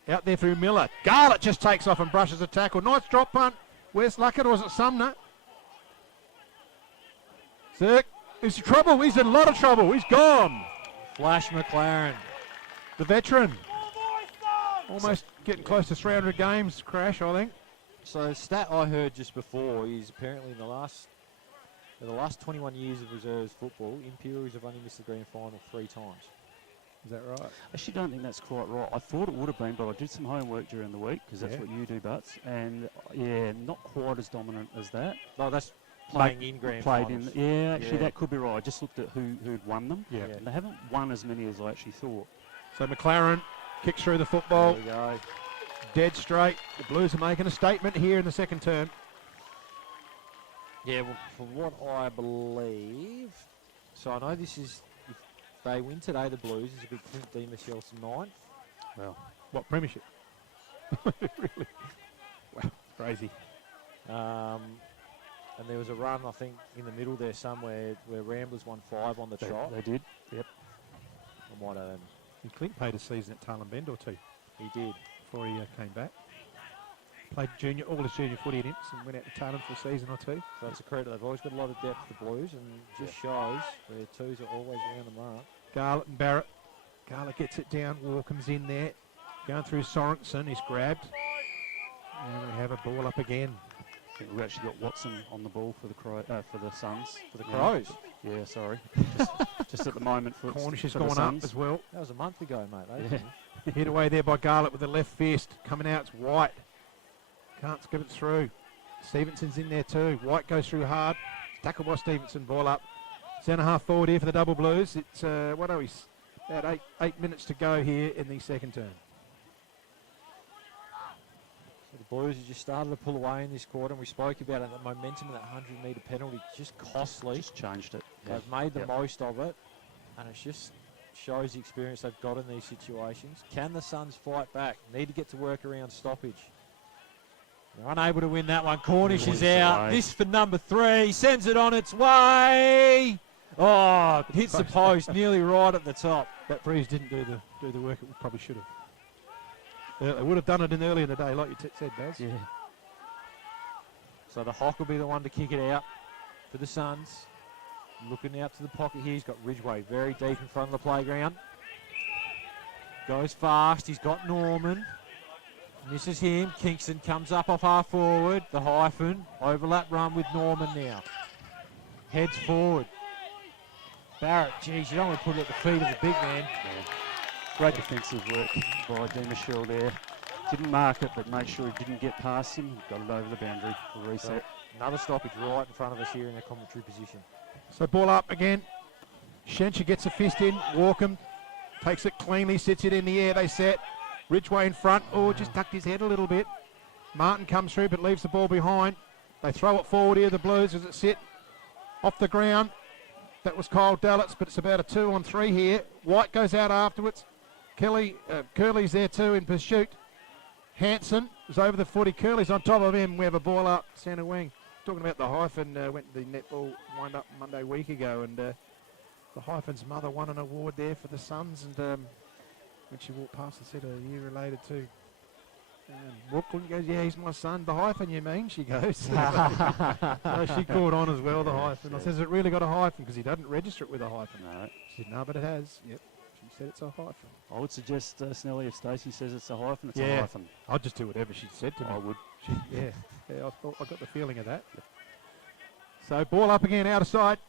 Out there through Miller. Garlett just takes off and brushes a tackle. Nice drop punt. Where's Luckett, or is it Sumner? Zirk. He's in trouble. He's in a lot of trouble. He's gone. Flash McLaren. The veteran. Almost getting close to 300 games, Crash, I think. So a stat I heard just before is apparently in the last 21 years of reserves football, Imperials have only missed the grand final 3 times. Is that right? I actually don't think that's quite right. I thought it would have been, but I did some homework during the week because that's Yeah. what you do, Butts. And yeah, not quite as dominant as that. No, that's playing in grand Played finals. in, yeah, actually Yeah. that could be right. I just looked at who'd won them. Yeah. And they haven't won as many as I actually thought. So McLaren kicks through the football. There we go. Dead straight. The Blues are making a statement here in the second term. Yeah, well, from what I believe, so I know this is, if they win today, the Blues, this will be Clint D. Michel's 9th. Well, What, premiership? Really? Wow, crazy. And there was a run, I think, in the middle there somewhere where Ramblers won 5 on the trot. they did. Yep. I might have, And Clint played a season at Tarlin Bend or 2 he did. before he came back. Played all his junior footy at Imps and went out to Tarlin for a season or 2. So that's a credit. They've always got a lot of depth, the Blues, and just shows their 2s are always around the mark. Garlett and Barrett. Garlett gets it down. Walkham's in there. Going through Sorensen. He's grabbed. And we have a ball up again. I think we've actually got Watson on the ball for the Suns. For the Crows. Yeah, sorry. just at the moment for Cornish has for the gone up Suns. as well. That was a month ago, mate. They Yeah. finished. Hit away there by Garlett with the left fist. Coming out, it's White. Can't skip it through. Stevenson's in there too. White goes through hard. Tackled by Stevenson. Ball up. Centre half forward here for the Double Blues. It's, what are we? About 8 minutes to go here in the second term. So the Blues have just started to pull away in this quarter, and we spoke about it. The momentum of that 100-metre penalty just costly. Just changed it. They've made the Yep. most of it, and it just shows the experience they've got in these situations. Can the Suns fight back? Need to get to work around stoppage. They're unable to win that one. Cornish is out. away. This for number 3. Sends it on its way. Oh, it hits the post nearly right at the top. That Breeze didn't do the work it probably should have. They would have done it earlier in the day, like you said, Baz. Yeah. So the Hawk will be the one to kick it out for the Suns. Looking out to the pocket here. He's got Ridgway very deep in front of the playground. Goes fast. He's got Norman. Misses him. Kingston comes up off half forward. The Hyphen. Overlap run with Norman now. Heads forward. Barrett, geez, you don't want to put it at the feet of the big man. Great defensive work by D. Michelle there. Didn't mark it, but made sure he didn't get past him. Got it over the boundary for reset. Another stoppage right in front of us here in their commentary position. So ball up again. Shencher gets a fist in. Walkham takes it cleanly, sits it in the air. They set. Ridgway in front. Oh, just tucked his head a little bit. Martin comes through but leaves the ball behind. They throw it forward here, the Blues, as it sit off the ground. That was Kyle Dallets, but it's about a 2-on-3 here. White goes out afterwards. Curley's there too in pursuit. Hanson is over the footy. Curley's on top of him. We have a ball up centre wing. Talking about the Hyphen, went to the netball wind-up Monday week ago, and the Hyphen's mother won an award there for the Suns, and when she walked past, I said a year related to Brooklyn. Goes, yeah, he's my son. The Hyphen, you mean? She goes. So she caught on as well, the Hyphen. I says, has it really got a hyphen? Because he doesn't register it with a hyphen. No. She said, no, but it has. Yep. She said it's a hyphen. I would suggest, Snelly, if Stacey says it's a hyphen, it's Yeah. a hyphen. I'd just do whatever she said to me. I would. Yeah, I got the feeling of that. So ball up again, out of sight.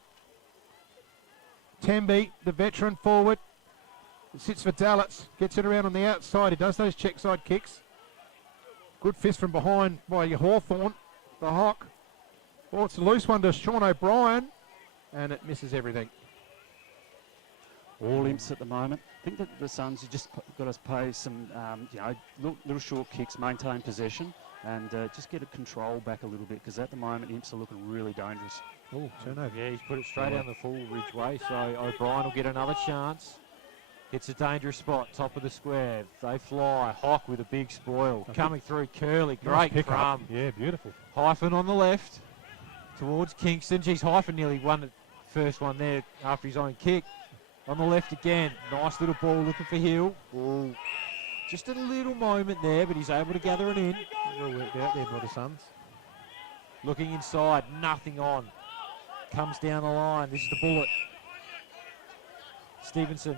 Temby, the veteran, forward. It sits for Dallas. Gets it around on the outside. He does those check side kicks. Good fist from behind by Hawthorn. The Hawk. Oh, it's a loose one to Sean O'Brien. And it misses everything. All imps at the moment. I think that the Suns, you just got to play some, little short kicks, maintain possession, and just get a control back a little bit, because at the moment imps are looking really dangerous. Oh, turnover. Yeah, he's put it straight down the full Ridgeway, so O'Brien will get another chance. It's a dangerous spot, top of the square. They fly. Hawk with a big spoil. Coming through, Curly. Great Nice crumb. Yeah, beautiful. Hyphen on the left towards Kingston. Geez, Hyphen nearly won the first one there after his own kick. On the left again. Nice little ball looking for Hill. Ooh. Just a little moment there, but he's able to gather it in. Well worked out there by the Suns. Looking inside, nothing on. Comes down the line. This is the bullet. Stevenson.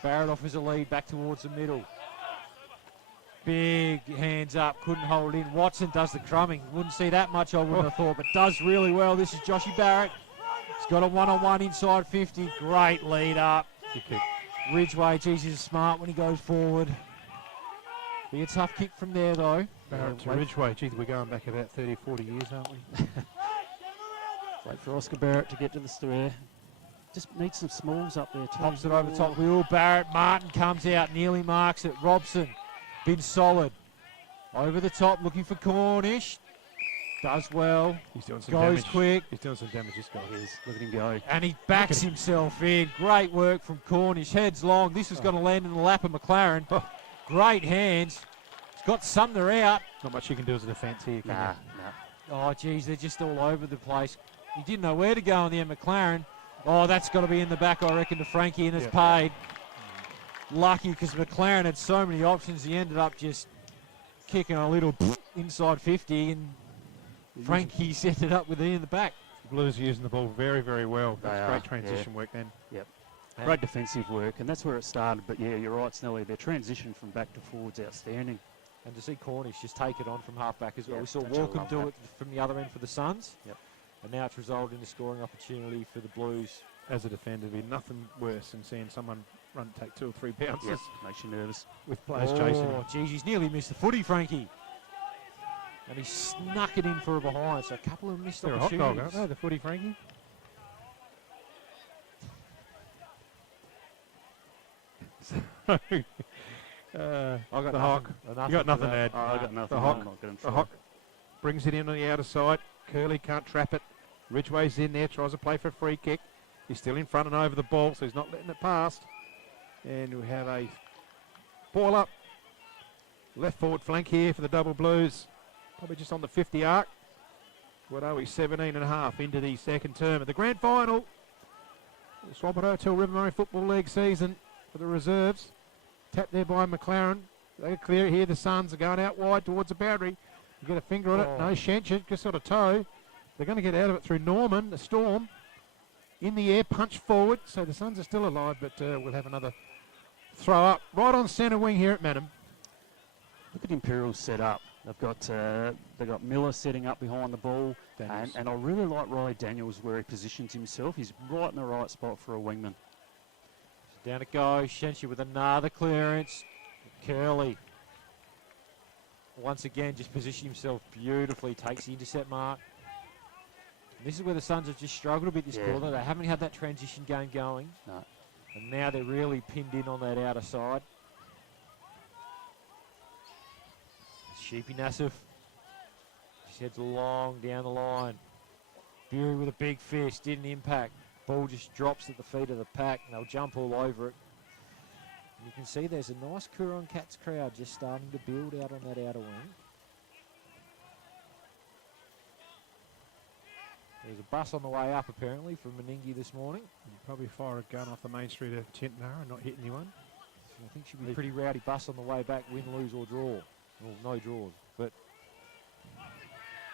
Barrett offers a lead back towards the middle. Big hands up, couldn't hold in. Watson does the crumbing. Wouldn't see that much, I wouldn't have thought, but does really well. This is Joshy Barrett. He's got a one-on-one inside 50. Great lead up. Good kick. Ridgeway, geez, he's smart when he goes forward. Be a tough kick from there, though. Barrett to Ridgeway. Geez, we're going back about 30, 40 years, aren't we? Wait for Oscar Barrett to get to the square. Just need some smalls up there too. Pops it over the top wheel. Barrett, Martin comes out, nearly marks it. Robson, been solid. Over the top, looking for Cornish. Does well. He's doing some Goes damage. quick. He's doing some damage, this guy. Look at him go. And he backs himself in. Great work from Cornish. Heads long. This was going to land in the lap of McLaren. Great hands. He's got Sumner out. Not much you can do as a defence here, can Nah. Oh, geez, they're just all over the place. He didn't know where to go in the end, McLaren. Oh, that's got to be in the back, I reckon, to Frankie, and it's paid. Lucky, because McLaren had so many options. He ended up just kicking a little inside 50, and Frankie set it up with it in the back. The Blues are using the ball very, very well. They That's are, great transition work then. Yep. Great defensive work, and that's where it started. But yeah, you're right, Snelly. Their transition from back to forward's outstanding. And to see Cornish just take it on from half-back as well. Yep, We saw don't you Walkham love do that? it from the other end for the Suns. Yep. And now it's resulted in a scoring opportunity for the Blues. As a defender, there'd be nothing worse than seeing someone take 2 or 3 bounces Yep. Makes you nervous. with players chasing him. Oh, geez, he's nearly missed the footy, Frankie. And he snuck it in for a behind, so a couple of missed They're a hot opportunities. dog, aren't they, the footy, Frankie? I got the Hawk. nothing You got nothing to add. Oh, I got nothing. The Hawk, I'm not gonna the try. Hawk brings it in on the outer side. Curley can't trap it. Ridgeway's in there, tries to play for a free kick. He's still in front and over the ball, so he's not letting it past. And we have a ball up. Left forward flank here for the Double Blues. Probably just on the 50 arc. What are we, 17 and a half into the second term of the grand final. The Swampert Hotel River Murray Football League season for the reserves. Tapped there by McLaren. They clear it here. The Suns are going out wide towards the boundary. You get a finger on it. No, Shanchard just got a toe. They're going to get out of it through Norman. The Storm in the air, punch forward. So the Suns are still alive, but we'll have another throw up right on centre wing here at Manham. Look at Imperials set up. They've got Miller setting up behind the ball, and I really like Riley Daniels where he positions himself. He's right in the right spot for a wingman. Down it goes. Shenshi with another clearance. Curley. Once again, just positioned himself beautifully. Takes the intercept mark. And this is where the Suns have just struggled a bit this quarter. They haven't had that transition game going. No. And now they're really pinned in on that outer side. Sheepy Nassif. Just heads long down the line. Bury with a big fist. Didn't impact. Ball just drops at the feet of the pack, and they'll jump all over it. And you can see there's a nice Coorong Cats crowd just starting to build out on that outer wing. There's a bus on the way up, apparently, from Meningie this morning. You'd probably fire a gun off the main street of Chintanara and not hit anyone. So I think she'll be a pretty rowdy bus on the way back, win, lose, or draw. Well, no draws, but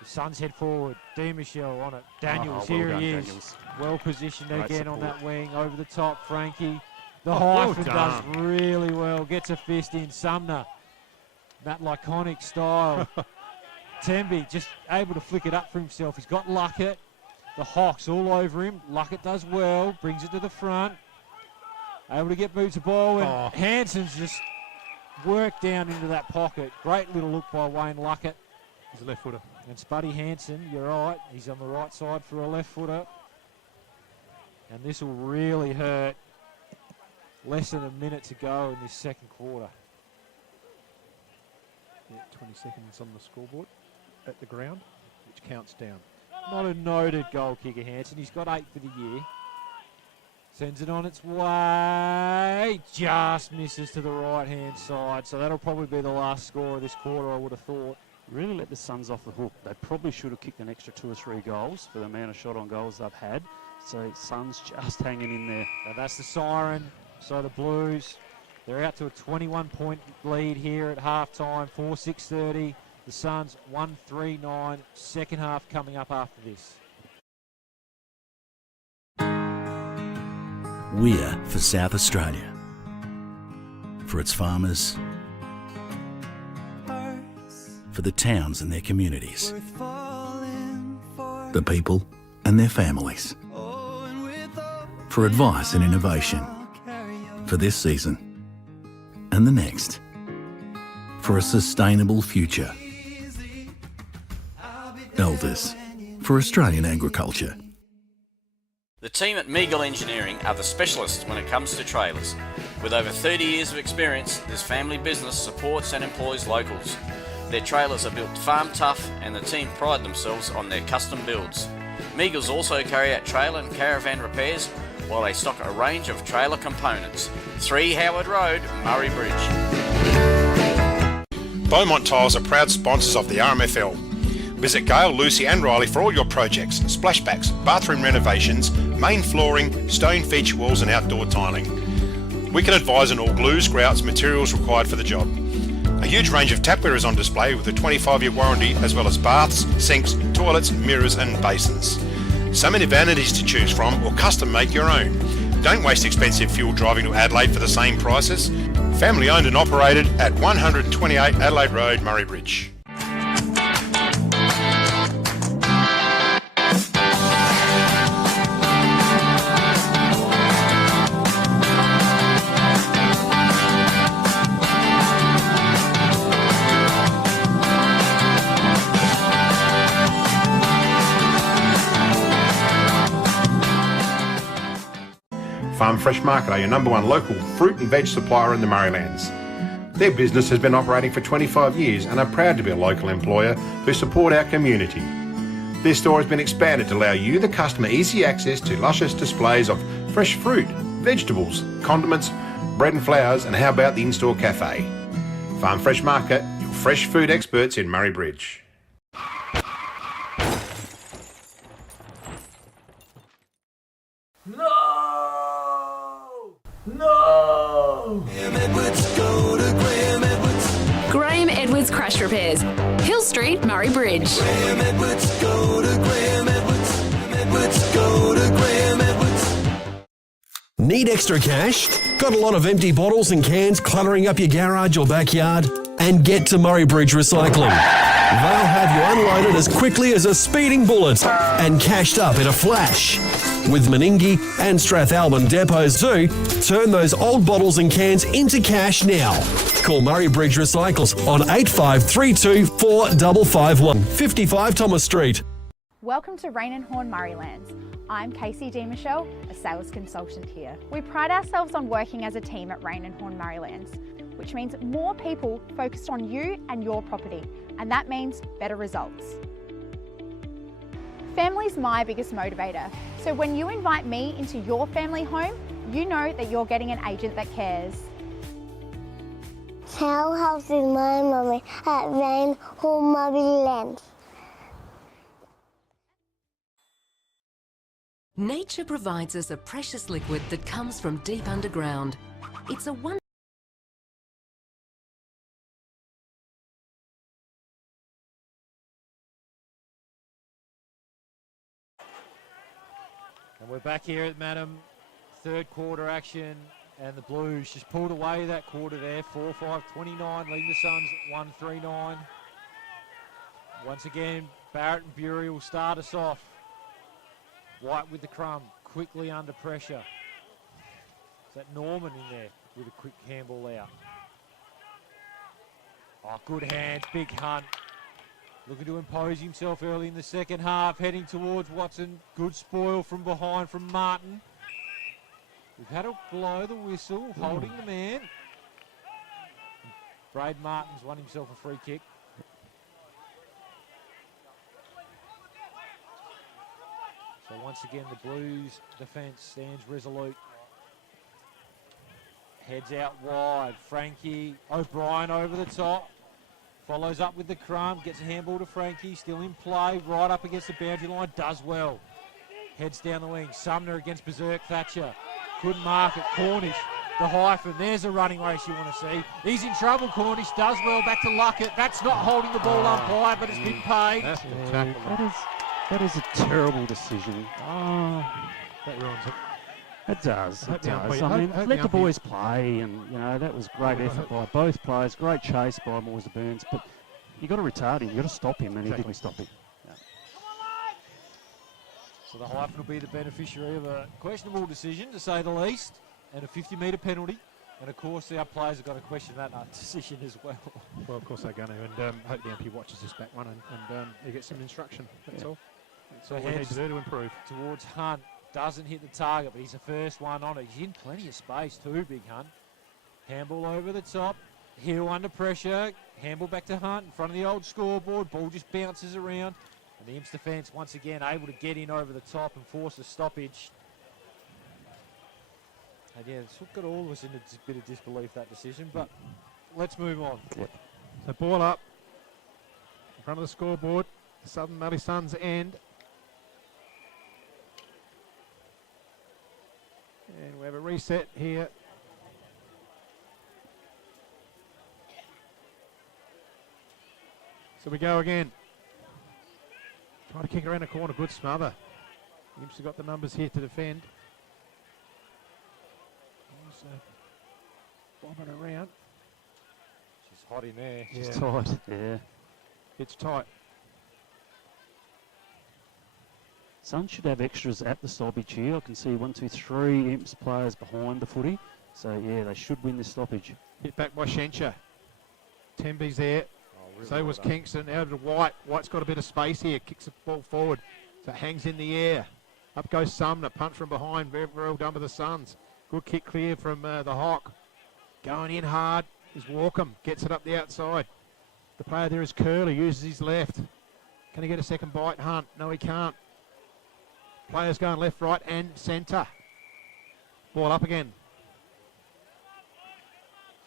the Suns head forward. Michelle on it. Daniels, well here done, he is. Daniels. Well positioned Great again on support. that wing. Over the top, Frankie. The well hyphen done. does really well. Gets a fist in. Sumner. That laconic style. Temby just able to flick it up for himself. He's got Luckett. The Hawks all over him. Luckett does well. Brings it to the front. Able to get boots of ball, and Oh. Hansen's just worked down into that pocket. Great little look by Wayne Luckett. He's a left footer. And Spuddy Hansen, you're right, he's on the right side for a left footer. And this will really hurt. Less than a minute to go in this second quarter. Yeah, 20 seconds on the scoreboard at the ground, which counts down. Not a noted goal kicker, Hansen. He's got 8 for the year. Sends it on its way. Just misses to the right-hand side. So that'll probably be the last score of this quarter, I would have thought. Really let the Suns off the hook. They probably should have kicked an extra 2 or 3 goals for the amount of shot on goals they've had. So Suns just hanging in there. And that's the siren. So the Blues, they're out to a 21-point lead here at halftime, 4-6-30. The Suns 1-3-9. Second half coming up after this. We're for South Australia, for its farmers, for the towns and their communities, the people and their families, for advice and innovation, for this season and the next, for a sustainable future. Elders, for Australian agriculture. The team at Meagle Engineering are the specialists when it comes to trailers. With over 30 years of experience, this family business supports and employs locals. Their trailers are built farm tough and the team pride themselves on their custom builds. Meagles also carry out trailer and caravan repairs while they stock a range of trailer components. 3 Howard Road, Murray Bridge. Beaumont Tiles are proud sponsors of the RMFL. Visit Gail, Lucy and Riley for all your projects, splashbacks, bathroom renovations, main flooring, stone feature walls and outdoor tiling. We can advise on all glues, grouts, materials required for the job. A huge range of tapware is on display with a 25-year warranty, as well as baths, sinks, toilets, mirrors and basins. So many vanities to choose from, or custom make your own. Don't waste expensive fuel driving to Adelaide for the same prices. Family owned and operated at 128 Adelaide Road, Murray Bridge. Farm Fresh Market are your #1 local fruit and veg supplier in the Murraylands. Their business has been operating for 25 years and are proud to be a local employer who support our community. Their store has been expanded to allow you, the customer, easy access to luscious displays of fresh fruit, vegetables, condiments, bread and flowers, and how about the in-store cafe? Farm Fresh Market, your fresh food experts in Murray Bridge. Graham Edwards Crash Repairs, Hill Street, Murray Bridge. Need extra cash? Got a lot of empty bottles and cans cluttering up your garage or backyard? And get to Murray Bridge Recycling. They'll have you unloaded as quickly as a speeding bullet and cashed up in a flash. With Meningie and Strathalbyn depots too, turn those old bottles and cans into cash now. Call Murray Bridge Recycles on 8532 4551 55 Thomas Street. Welcome to Rain and Horn Murraylands. I'm Casey D. Michelle, a sales consultant here. We pride ourselves on working as a team at Rain and Horn Murraylands, which means more people focused on you and your property, and that means better results. Family's my biggest motivator, so when you invite me into your family home, you know that you're getting an agent that cares. How house is my mommy at Rain Horn Murraylands? Nature provides us a precious liquid that comes from deep underground. It's a wonderful. And we're back here at Madam, third quarter action, and the Blues just pulled away that quarter there, 4-5-29, leading the Suns 1-3-9. Once again, Barrett and Bury will start us off. White with the crumb, quickly under pressure. Is that Norman in there with a quick handball out? Oh, good hand, big Hunt. Looking to impose himself early in the second half, heading towards Watson. Good spoil from behind from Martin. We've had to blow the whistle, holding the man. Braid Martin's won himself a free kick. So once again, the Blues defence stands resolute. Heads out wide. Frankie O'Brien over the top. Follows up with the crumb. Gets a handball to Frankie. Still in play. Right up against the boundary line. Does well. Heads down the wing. Sumner against Berserk Thatcher. Couldn't mark it. Cornish. The hyphen. There's a running race you want to see. He's in trouble, Cornish. Does well. Back to Luckett. That's not holding the ball umpire, but it's been paid. That is a terrible decision. That ruins it. It does. Hope It the does. umpire- I mean, hope let the the umpire- boys play, and that was great effort by both players. Great chase by Moyes Burns, but you got to retard him. You got to stop him, and he didn't stop him. So the hyphen will be the beneficiary of a questionable decision, to say the least, and a 50-metre penalty. And of course, our players have got to question that decision as well. Well, of course they're going to, and hope the MP watches this back one and he gets some instruction. That's all. That's all we need to do to improve. Towards Hunt. Doesn't hit the target, but he's the first one on it. He's in plenty of space too, Big Hunt. Handball over the top. Hill under pressure. Handball back to Hunt in front of the old scoreboard. Ball just bounces around. And the Imps defence once again able to get in over the top and force a stoppage. And yeah, it's got all of us in a bit of disbelief, that decision, but let's move on. So ball up in front of the scoreboard. The Southern Mallee Suns end. And we have a reset here. So we go again. Try to kick around the corner, good smother. Imps have got the numbers here to defend. So bobbing around. She's hot in there. She's tight. Yeah. It's tight. Suns should have extras at the stoppage here. I can see 1, 2, 3 Imps players behind the footy. So, yeah, they should win this stoppage. Hit back by Shencher. Temby's there. Really So was Kingston. Out to White. White's got a bit of space here. Kicks the ball forward. So it hangs in the air. Up goes Sumner. Punt from behind. Very, very well done by the Suns. Good kick clear from the Hawk. Going in hard is Walkham. Gets it up the outside. The player there is Curley. Uses his left. Can he get a second bite? Hunt. No, he can't. Players going left, right, and centre. Ball up again.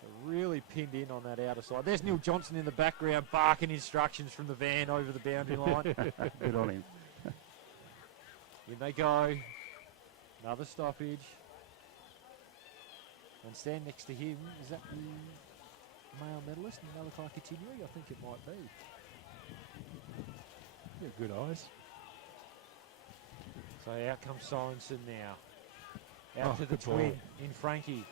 So really pinned in on that outer side. There's Neil Johnson in the background barking instructions from the van over the boundary line. Good on him. In they go. Another stoppage. And stand next to him. Is that the male medalist in Malachi Continuing? I think it might be. Yeah, good eyes. So out comes Sorensen now. Out Oh, to the good ball. twin in Frankie.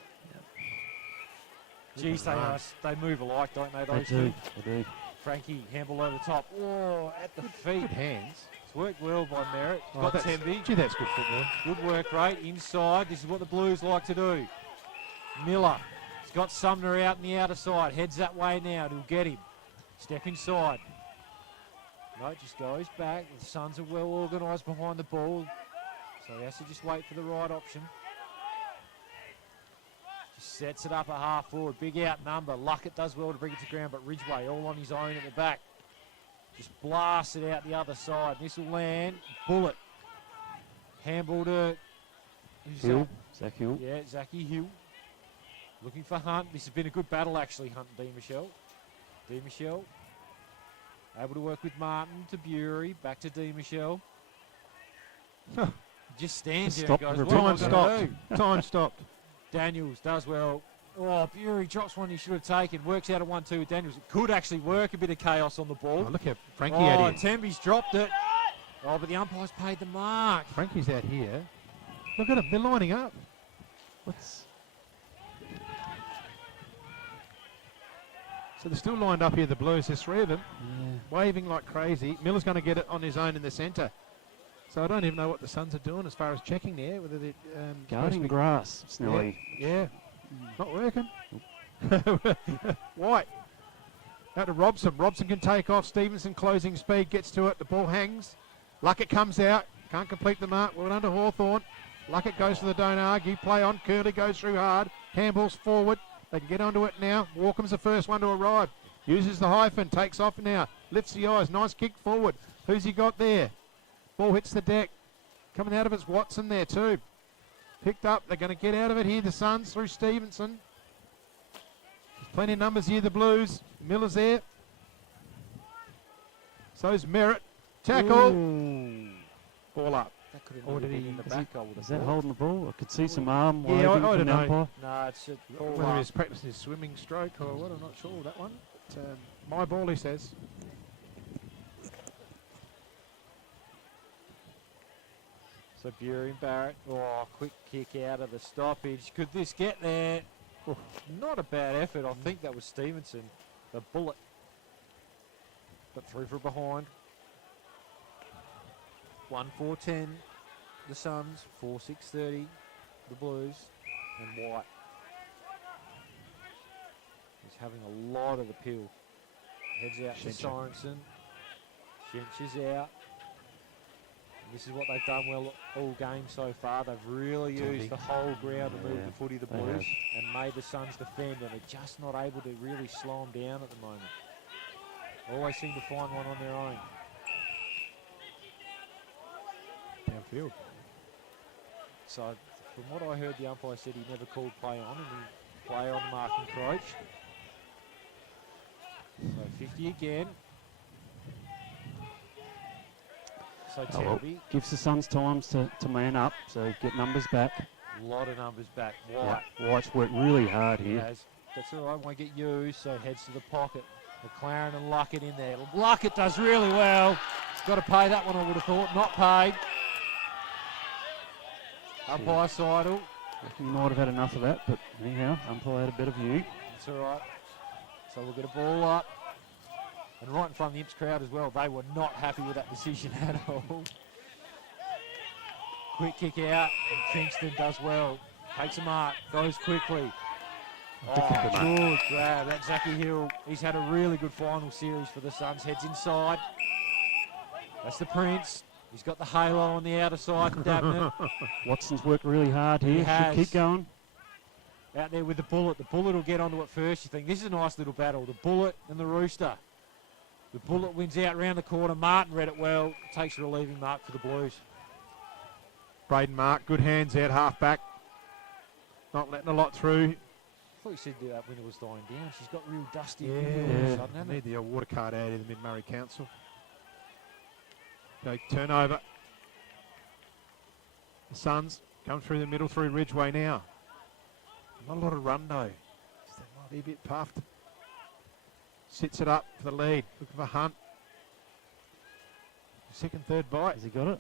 Geez, they move alike, don't they, those two? They do. Frankie, handball over the top. Oh, at the feet. Good hands. It's worked well by Merritt. Oh, Got that's- Temby. Gee, that's good football. Good work rate inside. This is what the Blues like to do. Miller. He's got Sumner out in the outer side. Heads that way now. He'll get him. Step inside. No, just goes back. The Suns are well organised behind the ball. So he has to just wait for the right option. Just sets it up a half forward. Big out number. Luckett does well to bring it to ground, but Ridgway all on his own at the back. Just blasts it out the other side. This will land. Bullet. Handball to who's Hill. that? Zach Hill. Yeah, Zachy Hill. Looking for Hunt. This has been a good battle, actually, Hunt and D. Michelle. D. Michelle. Able to work with Martin to Bury. Back to D. Michelle. Just stands there and goes, what am I Time gonna stopped. do? Time stopped. Daniels does well. Oh, Bury drops one he should have taken. Works out a 1-2 with Daniels. It could actually work. A bit of chaos on the ball. Oh, look how Frankie out here. Temby's dropped it. Oh, but the umpire's paid the mark. Frankie's out here. Look at them. They're lining up. So they're still lined up here, the Blues. There's 3 of them. Waving like crazy. Miller's going to get it on his own in the centre. So I don't even know what the Suns are doing as far as checking there, whether they're Guarding grass, Snelly. Yeah, not working. White. Out to Robson. Robson can take off. Stevenson closing speed, gets to it. The ball hangs. Luckett comes out. Can't complete the mark. Well under Hawthorn. Luckett goes for the don't argue. Play on. Curley goes through hard. Handball's forward. They can get onto it now. Walkham's the first one to arrive. Uses the hyphen. Takes off now. Lifts the eyes. Nice kick forward. Who's he got there? Ball hits the deck. Coming out of it's Watson there too. Picked up. They're going to get out of it here. The Suns through Stevenson. There's plenty of numbers here. The Blues. Miller's there. So's Merritt. Tackle. Ooh. Ball up. That could have Or did been he- in the is back. Is that holding the ball? I could see some arm Yeah, waving I from don't the know. umpire. No, it's a ball Whether up. he's practicing his swimming stroke or what, I'm not sure that one. But, my ball, he says. So Bury and Barrett. Oh, quick kick out of the stoppage. Could this get there? Oh, not a bad effort. I think that was Stevenson. The bullet. But through for behind. 1-4-10. The Suns. 4-6-30. The Blues. And White. He's having a lot of the pill. Heads out to Sorensen. Schench is out. This is what they've done well all game so far. They've really used the whole ground to move the footy, the Blues, and made the Suns defend, and they're just not able to really slow them down at the moment. Always seem to find one on their own. Downfield. So, from what I heard, the umpire said he never called play on, and he play on Mark and Croach. So 50 again. So Terry. Gives the Suns times to man up, so get numbers back. A lot of numbers back. White. Yeah, White's worked really hard He here. has. That's all right, won't get used, so heads to the pocket. McLaren and Luckett in there. Luckett does really well. Got to pay that one, I would have thought. Not paid. Umpire Seidel. You might have had enough of that, but anyhow, umpire had a better view. That's all right. So we'll get a ball up. And right in front of the Imps crowd as well. They were not happy with that decision at all. Quick kick out, and Kingston does well. Takes a mark, goes quickly. Oh, good grab. That's Zachy Hill. He's had a really good final series for the Suns. Heads inside. That's the Prince. He's got the halo on the outer side, Dabnett. Watson's worked really hard here. Should keep going. Out there with the Bullet. The Bullet will get onto it first. You think this is a nice little battle. The Bullet and the Rooster. The Bullet wins out round the corner. Martin read it well. Takes a relieving mark for the Blues. Braden Mark, good hands out, half back. Not letting a lot through. I thought you said that window was dying down. She's got real dusty. Yeah, all of a sudden, hasn't need the water card out of the Mid-Murray Council. Okay, turnover. The Suns come through the middle through Ridgeway now. Not a lot of run though. They might be a bit puffed. Sits it up for the lead. Looking for Hunt. Second, third bite. Has he got it?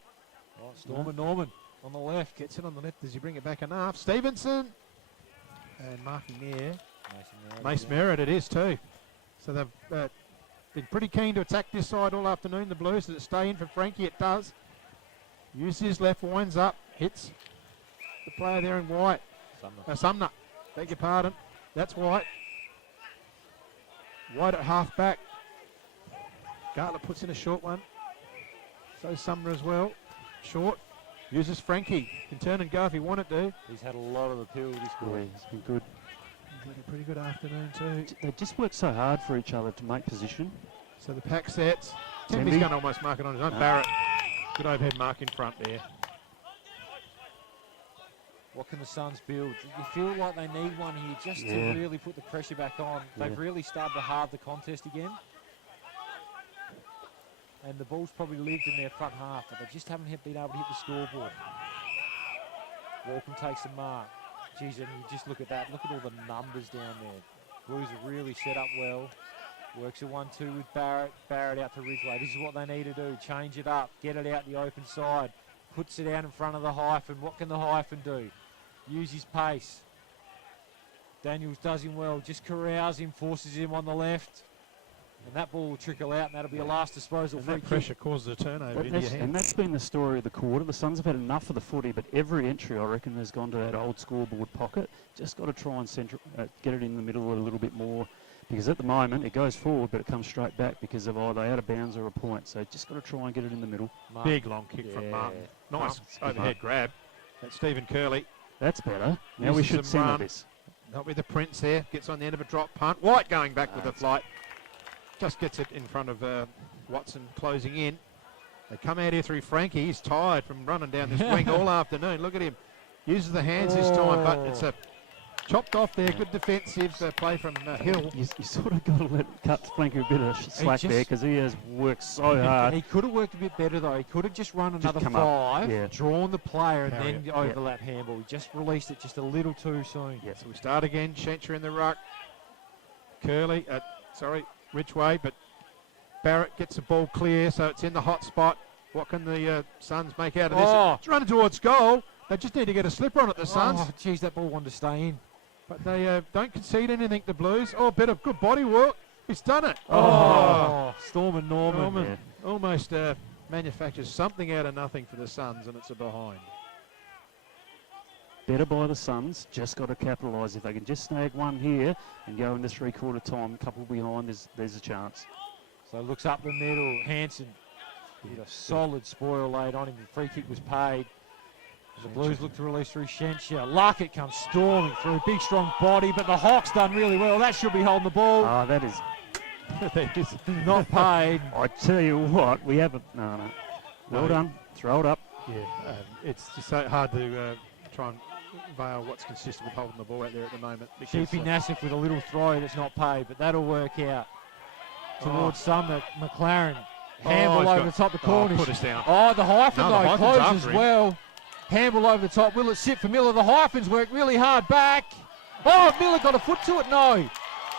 Oh, Stormer Norman on the left. Gets it on the left. Does he bring it back enough? Stevenson. And marking there. Mace Merritt it is too. So they've been pretty keen to attack this side all afternoon, the Blues. Does it stay in for Frankie? It does. Uses his left, winds up, hits the player there in white. Sumner. Beg your pardon. That's White. White at half back. Gartlett puts in a short one. So Sumner as well. Short. Uses Frankie. Can turn and go if he wanted to. He's had a lot of appeal this boy. Yeah, it's been good. He's had a pretty good afternoon too. They just work so hard for each other to make position. So the pack sets. Temby. Temby's going to almost mark it on his own. Barrett. Good overhead mark in front there. What can the Suns build? You feel like they need one here just to really put the pressure back on. They've really started to halve the contest again. And the ball's probably lived in their front half, but they just haven't been able to hit the scoreboard. Walkham takes a mark. Geez, and you just look at that. Look at all the numbers down there. Blues are really set up well. Works a 1-2 with Barrett. Barrett out to Ridgeway. This is what they need to do. Change it up. Get it out the open side. Puts it out in front of the hyphen. What can the hyphen do? Use his pace. Daniels does him well. Just corrals him, forces him on the left. And that ball will trickle out, and that'll be a last disposal And free that kick. pressure causes a turnover into your hand. And that's been the story of the quarter. The Suns have had enough of the footy, but every entry, I reckon, has gone to that old scoreboard pocket. Just got to try and get it in the middle a little bit more, because at the moment it goes forward, but it comes straight back because of either out of bounds or a point. So just got to try and get it in the middle. Big long kick from Martin. Nice overhead grab. That's Stephen Curley. That's better. Now we should center this. Not with the Prince there. Gets on the end of a drop punt. White going back with the flight. Just gets it in front of Watson closing in. They come out here through Frankie. He's tired from running down this wing all afternoon. Look at him. Uses the hands this time, but it's a chopped off there. Good defensive play from Hill. You sort of got to let cut Frankie a bit of slack there, because he has worked so hard. He could have worked a bit better though. He could have just run another 5, drawn the player, and then overlap handball. He just released it just a little too soon. Yeah, so we start again. Shencher in the ruck. Curley, Ridgway, but Barrett gets the ball clear, so it's in the hot spot. What can the Suns make out of this? It's running towards goal. They just need to get a slipper on it, the Suns. Oh, geez, that ball wanted to stay in. But they don't concede anything, the Blues. Oh, a bit of good body work. He's done it. Storm and Norman. Almost manufactures something out of nothing for the Suns, and it's a behind. Better by the Suns, just got to capitalise. If they can just snag one here and go into three-quarter time, a couple behind, there's a chance. So looks up the middle, Hanson. Hit a solid spoil laid on him. The free kick was paid. The Blues look to release through Shencher. Luckett comes storming through, big strong body, but the Hawks done really well. That should be holding the ball. That is not paid. I tell you what, we haven't. No. Well done. Throw it up. Yeah, it's just so hard to try and veil what's consistent with holding the ball out there at the moment. Sheepy Nassif with a little throw that's not paid, but that'll work out towards Sumner. McLaren. Handball over the top of Cornish. Put us down. The hyphen though closes well. Handball over the top. Will it sit for Miller? The hyphens work really hard back. Miller got a foot to it. No.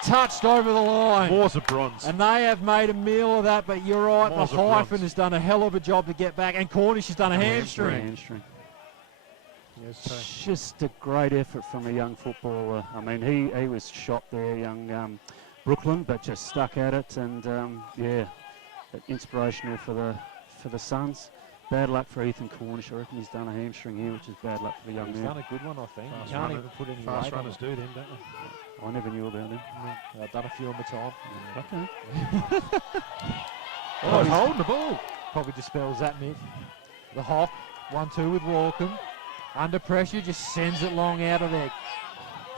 Touched over the line. Wars of bronze. And they have made a meal of that, but you're right. Wars the hyphen has done a hell of a job to get back, and Cornish has done a hamstring. Yes, just a great effort from a young footballer. I mean, he was shot there, young Brooklyn, but just stuck at it, and inspirational for the Suns. Bad luck for Ethan Cornish. I reckon he's done a hamstring here, which is bad luck for the young man. He's done a good one, I think. You can't even put any fast weight runners on it. do them, don't they? I never knew about him. No, I've done a few on the time. Okay. He's holding the ball. Probably dispels that myth. The Hawk, 1-2 with Walcombe. Under pressure, just sends it long out of there.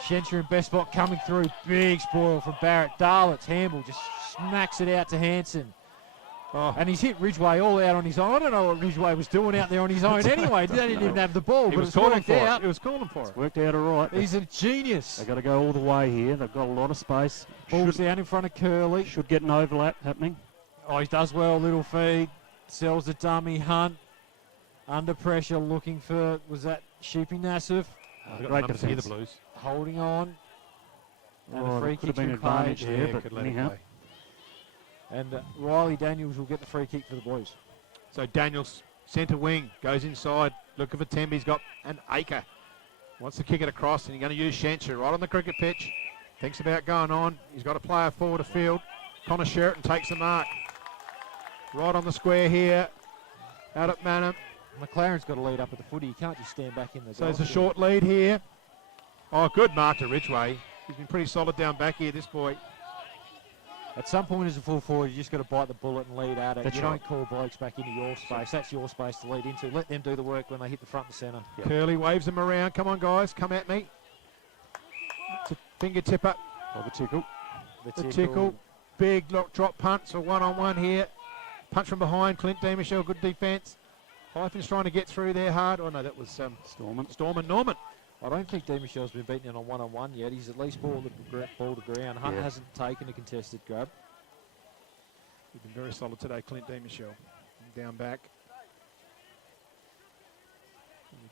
Shencher in best spot coming through. Big spoil from Barrett. Darlett's handball just smacks it out to Hanson. And he's hit Ridgway all out on his own. I don't know what Ridgway was doing out there on his own anyway. They didn't even have the ball, but it's worked out. It was calling for it. It's worked out all right. He's a genius. They've got to go all the way here. They've got a lot of space. Ball's down in front of Curley. Should get an overlap happening. He does well, little feed. Sells the dummy. Hunt. Under pressure, looking for, was that Sheepy Nassif? Great defence. The Blues. Holding on. And the free could have kick been advantage there, but anyhow. And Riley Daniels will get the free kick for the Blues. So Daniels, centre wing, goes inside. Looking for Tembe. He's got an acre. Wants to kick it across, and he's going to use Shencher right on the cricket pitch. Thinks about going on. He's got a player forward of field. Connor Sheraton takes the mark. Right on the square here. Out at Manham. McLaren's got to lead up at the footy. He can't just stand back in the So it's a short lead here. Good mark to Ridgway. He's been pretty solid down back here, this boy. At some point as a full forward, you just got to bite the bullet and lead at it. That's you right. don't call blokes back into your space. That's your space to lead into. Let them do the work when they hit the front and centre. Yep. Curley waves them around. Come on, guys. Come at me. It's a finger tipper. The tickle. The tickle. Big drop punt. So one-on-one here. Punch from behind. Clint Demichel, good defence. Hyphen's trying to get through there hard. Oh, no, that was Storm and Norman. I don't think Demichel's been beaten in on one-on-one yet. He's at least ball to ground. Hunt hasn't taken a contested grab. He's been very solid today, Clint Demichel. Down back.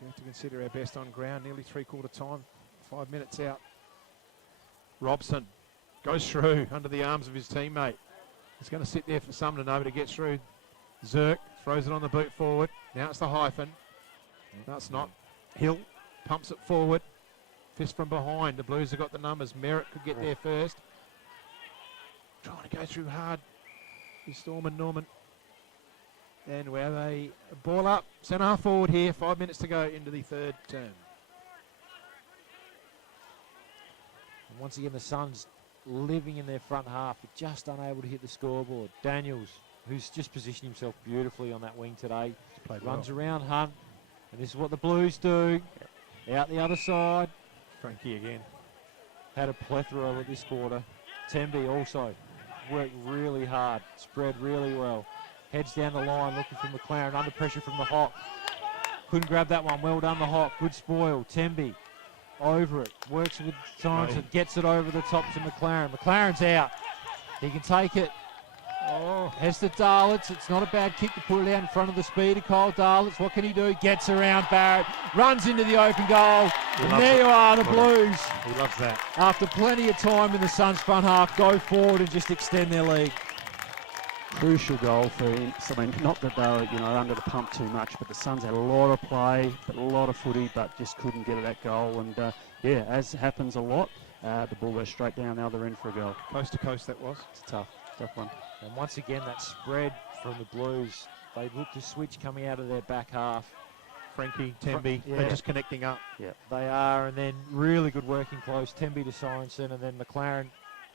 We have to consider our best on ground. Nearly three-quarter time. 5 minutes out. Robson goes through under the arms of his teammate. He's going to sit there for Sumner Nova to get through. Zirk throws it on the boot forward. Now it's the hyphen. No, it's not. Hill pumps it forward. Fist from behind. The Blues have got the numbers. Merritt could get there first. trying to go through hard. Is Storm and Norman. And we have a ball up, centre half forward here. 5 minutes to go into the third term. And once again, the Suns living in their front half, but just unable to hit the scoreboard. Daniels, who's just positioned himself beautifully on that wing today, runs around Hunt, and this is what the Blues do. Out the other side. Frankie again. Had a plethora of it this quarter. Tembe also worked really hard, spread really well. Heads down the line looking for McLaren, under pressure from the Hawk. Couldn't grab that one, well done the Hawk, good spoil. Tembe over it, works with Science and gets it over the top to McLaren. McLaren's out, he can take it. Oh, has to Darlitz. It's not a bad kick to put it out in front of the speed of Kyle Darlitz. What can he do? Gets around Barrett, runs into the open goal. And there you are, the Blues. He loves that. After plenty of time in the Suns' front half, go forward and just extend their lead. Crucial goal for him. I mean, not that they were, under the pump too much, but the Suns had a lot of play, but a lot of footy, but just couldn't get at that goal. And yeah, as happens a lot, the ball goes straight down the other end for a goal. Coast to coast that was. It's tough one. And once again, that spread from the Blues, they look to switch coming out of their back half. Frankie, Tembe, they're just connecting up. Yeah, they are, and then really good working close. Tembe to Sorensen, and then McLaren.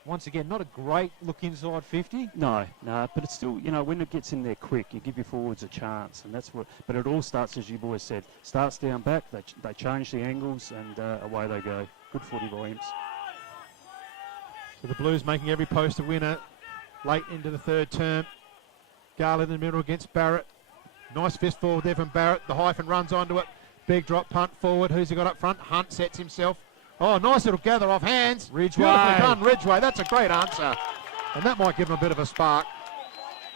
Once again, not a great look inside 50. No, but it's still, when it gets in there quick, you give your forwards a chance, and that's what. But it all starts, as you boys said, starts down back. They change the angles, and away they go. Good footy by Imps. So the Blues making every post a winner late into the third term. Garland in the middle against Barrett. Nice fist forward there from Barrett. The hyphen runs onto it. Big drop punt forward. Who's he got up front? Hunt sets himself. Oh, nice little gather off hands. Ridgway. Beautifully done, Ridgway. That's a great answer. And that might give him a bit of a spark.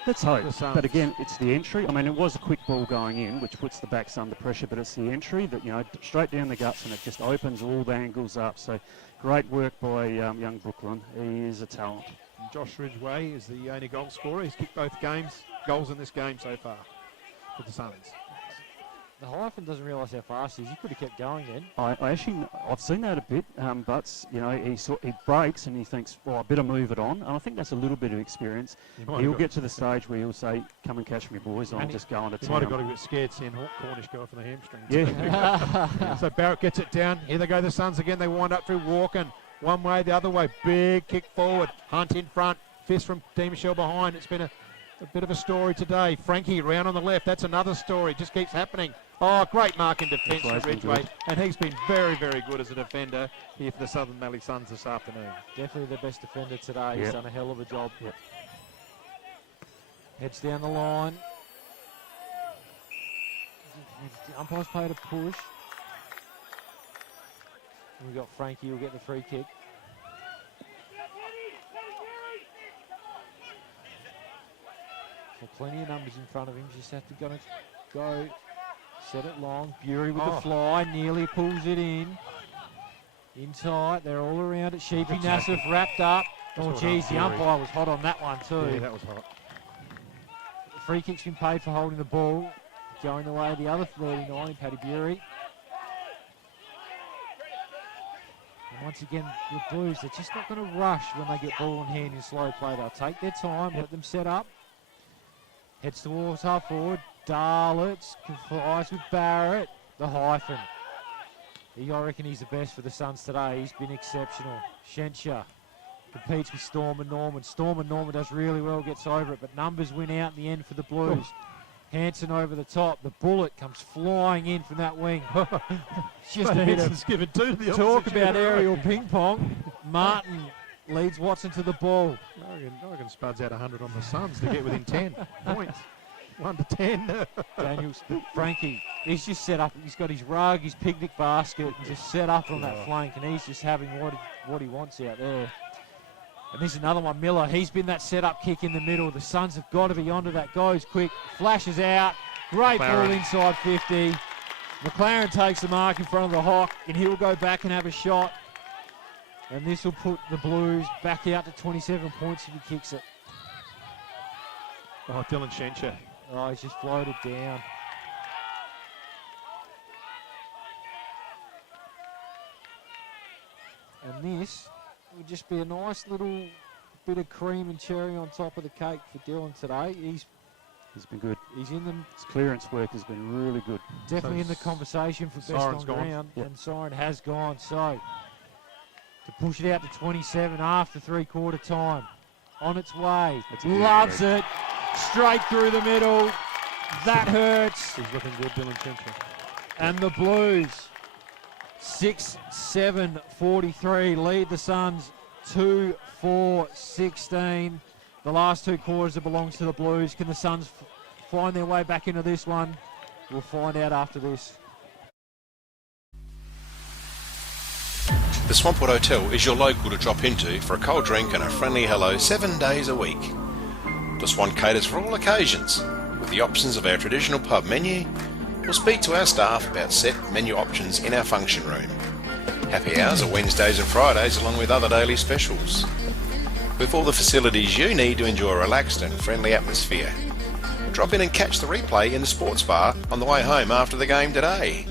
Let's hope. But again, it's the entry. I mean, it was a quick ball going in, which puts the backs under pressure, but it's the entry that, straight down the guts, and it just opens all the angles up. So great work by young Brooklyn. He is a talent. And Josh Ridgway is the only goal scorer. He's kicked both goals in this game so far for the Suns. The hyphen doesn't realise how fast he is. He could have kept going then. I've seen that a bit, but he breaks and he thinks, well, I better move it on. And I think that's a little bit of experience. He'll get to the stage where he'll say, "Come and catch me, boys. I'll just go on to town." He might have got a bit scared seeing Cornish go for the hamstring. Yeah. So Barrett gets it down. Here they go, the Suns again. They wind up through Walken. One way, the other way. Big kick forward. Hunt in front. Fist from Dean Michelle behind. It's been a bit of a story today. Frankie round on the left. That's another story. Just keeps happening. Oh, great mark in defence from Ridgway. And he's been very, very good as a defender here for the Southern Mallee Suns this afternoon. Definitely the best defender today. He's done a hell of a job. Heads down the line. The umpire's played a push. And we've got Frankie who'll get the free kick. So plenty of numbers in front of him. Just have to go. Set it long. Bury with the fly. Nearly pulls it in. In tight. They're all around it. Sheepy Nassif wrapped up. Oh, geez, the umpire was hot on that one too. Yeah, that was hot. The free kick's been paid for holding the ball. Going the way of the other 39, Paddy Bury. And once again, the Blues, they're just not going to rush when they get ball in hand in slow play. They'll take their time, let them set up. Heads towards half forward. Darlitz flies with Barrett. The hyphen. I reckon he's the best for the Suns today. He's been exceptional. Shencher competes with Storm and Norman. Storm and Norman does really well, gets over it, but numbers win out in the end for the Blues. Hanson over the top. The bullet comes flying in from that wing. Just a bit of given two to the talk about aerial ping pong. Martin leads Watson to the ball. I reckon Spud's out 100 on the Suns to get within 10 points. 1 to 10. Daniels, Frankie, he's just set up. He's got his rug, his picnic basket, and just set up on that flank, and he's just having what he wants out there. And this is another one, Miller. He's been that set-up kick in the middle. The Suns have got to be onto that. Goes quick, flashes out. Great ball inside 50. McLaren takes the mark in front of the Hawk, and he'll go back and have a shot. And this will put the Blues back out to 27 points if he kicks it. Oh, Dylan Shencher. Oh, he's just floated down. And this would just be a nice little bit of cream and cherry on top of the cake for Dylan today. He's been good. He's in them. His clearance work has been really good. Definitely in the conversation for best on ground. Yep. And Siren has gone. So to push it out to 27 after three-quarter time. On its way. Loves it. Straight through the middle. That hurts. He's looking good, Dylan Fincher. And the Blues 6-7-43 lead the Suns 2-4-16. The last two quarters, it belongs to the Blues. Can the Suns find their way back into this one? We'll find out after this. The Swampwood Hotel is your local to drop into for a cold drink and a friendly hello 7 days a week. The Swan caters for all occasions, with the options of our traditional pub menu, or speak to our staff about set menu options in our function room. Happy hours are Wednesdays and Fridays along with other daily specials. With all the facilities you need to enjoy a relaxed and friendly atmosphere. Drop in and catch the replay in the sports bar on the way home after the game today.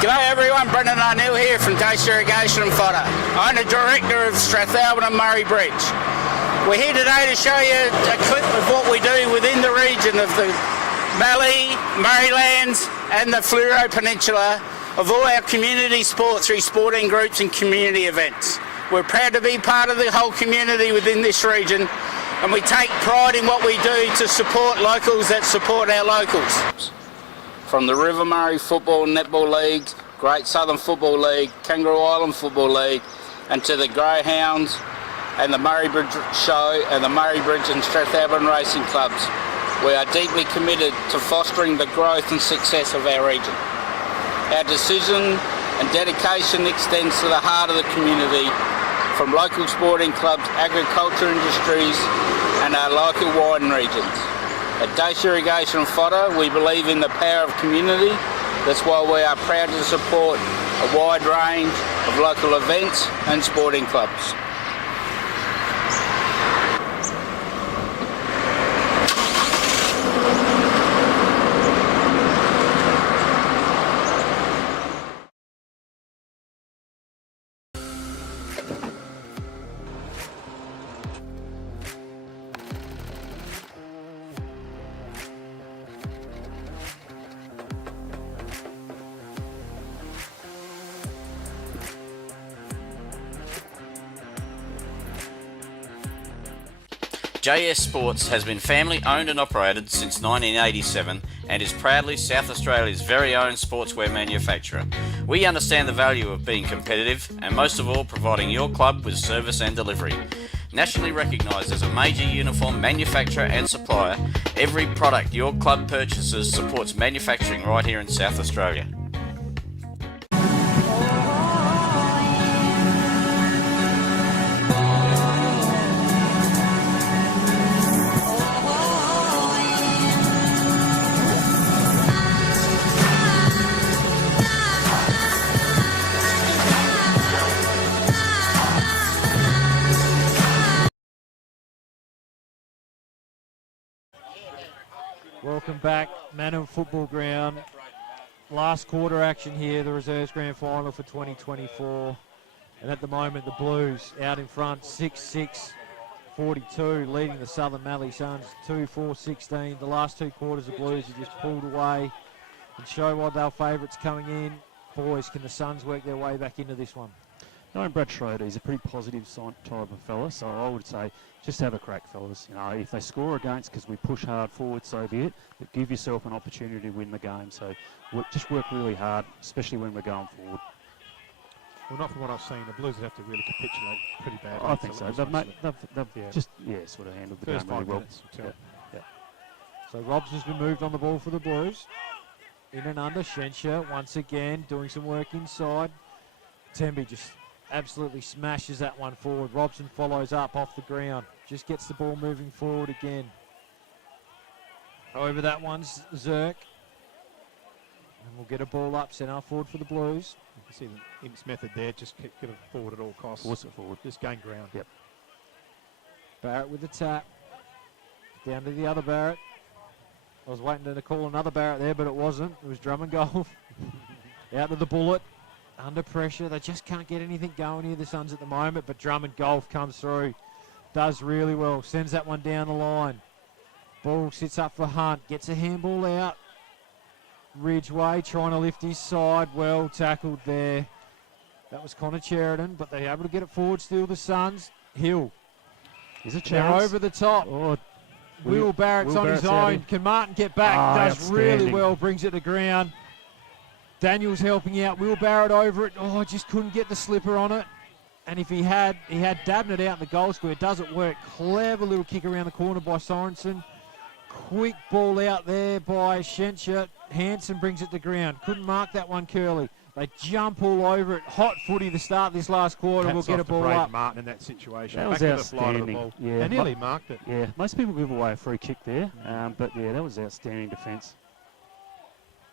G'day everyone, Brendan O'Neill here from Dace Irrigation and Fodder. I'm the Director of Strathalbyn and Murray Bridge. We're here today to show you a clip of what we do within the region of the Mallee, Murraylands and the Fleurieu Peninsula of all our community sports through sporting groups and community events. We're proud to be part of the whole community within this region, and we take pride in what we do to support locals that support our locals. From the River Murray Football and Netball Leagues, Great Southern Football League, Kangaroo Island Football League, and to the Greyhounds and the Murray Bridge Show and the Murray Bridge and Strathalbyn Racing Clubs. We are deeply committed to fostering the growth and success of our region. Our decision and dedication extends to the heart of the community, from local sporting clubs, agriculture industries and our local wine regions. At Dace Irrigation and Fodder, we believe in the power of community. That's why we are proud to support a wide range of local events and sporting clubs. JS Sports has been family owned and operated since 1987 and is proudly South Australia's very own sportswear manufacturer. We understand the value of being competitive and most of all providing your club with service and delivery. Nationally recognised as a major uniform manufacturer and supplier, every product your club purchases supports manufacturing right here in South Australia. Welcome back, Manham Football Ground. Last quarter action here, the Reserves Grand Final for 2024. And at the moment, the Blues out in front, 6-6-42, leading the Southern Mallee Suns 2-4-16. The last two quarters, the Blues have just pulled away and show why they're favourites coming in. Boys, can the Suns work their way back into this one? Knowing Brad Schroeder, he's a pretty positive type of fella, so I would say just have a crack, fellas. You know, if they score against, because we push hard forward, so be it, but give yourself an opportunity to win the game. So just work really hard, especially when we're going forward. Well, not from what I've seen. The Blues would have to really capitulate pretty badly. I think so. They've just sort of handled the first game really well. Yeah. So Robs has been moved on the ball for the Blues. In and under, Shensha once again doing some work inside. Temby just absolutely smashes that one forward. Robson follows up off the ground. Just gets the ball moving forward again. Over that one's Zerk. And we'll get a ball up, centre forward for the Blues. You can see the Imps method there, just get it forward at all costs. Force it forward. Just gain ground. Yep. Barrett with the tap. Down to the other Barrett. I was waiting to call another Barrett there, but it wasn't. It was Drummond Golf. Out of the bullet. Under pressure. They just can't get anything going here, the Suns, at the moment, but Drummond Golf comes through. Does really well. Sends that one down the line. Ball sits up for Hunt. Gets a handball out. Ridgeway trying to lift his side. Well tackled there. That was Connor Sheridan, but they're able to get it forward still, the Suns. Hill. Is a They're chance. over the top. Oh, Will Barrett's on his own. Can Martin get back? Does really well. Brings it to ground. Daniel's helping out. Will Barrett over it. Oh, just couldn't get the slipper on it. And if he had dabbed it out in the goal square. Doesn't work. Clever little kick around the corner by Sorensen. Quick ball out there by Schenscher. Hansen brings it to ground. Couldn't mark that one, Curly. They jump all over it. Hot footy to start this last quarter. We'll get a ball up. Martin in that situation. That was back to the flight of the outstanding. ball. Yeah, And nearly marked it. Yeah, most people give away a free kick there, but yeah, that was outstanding defence.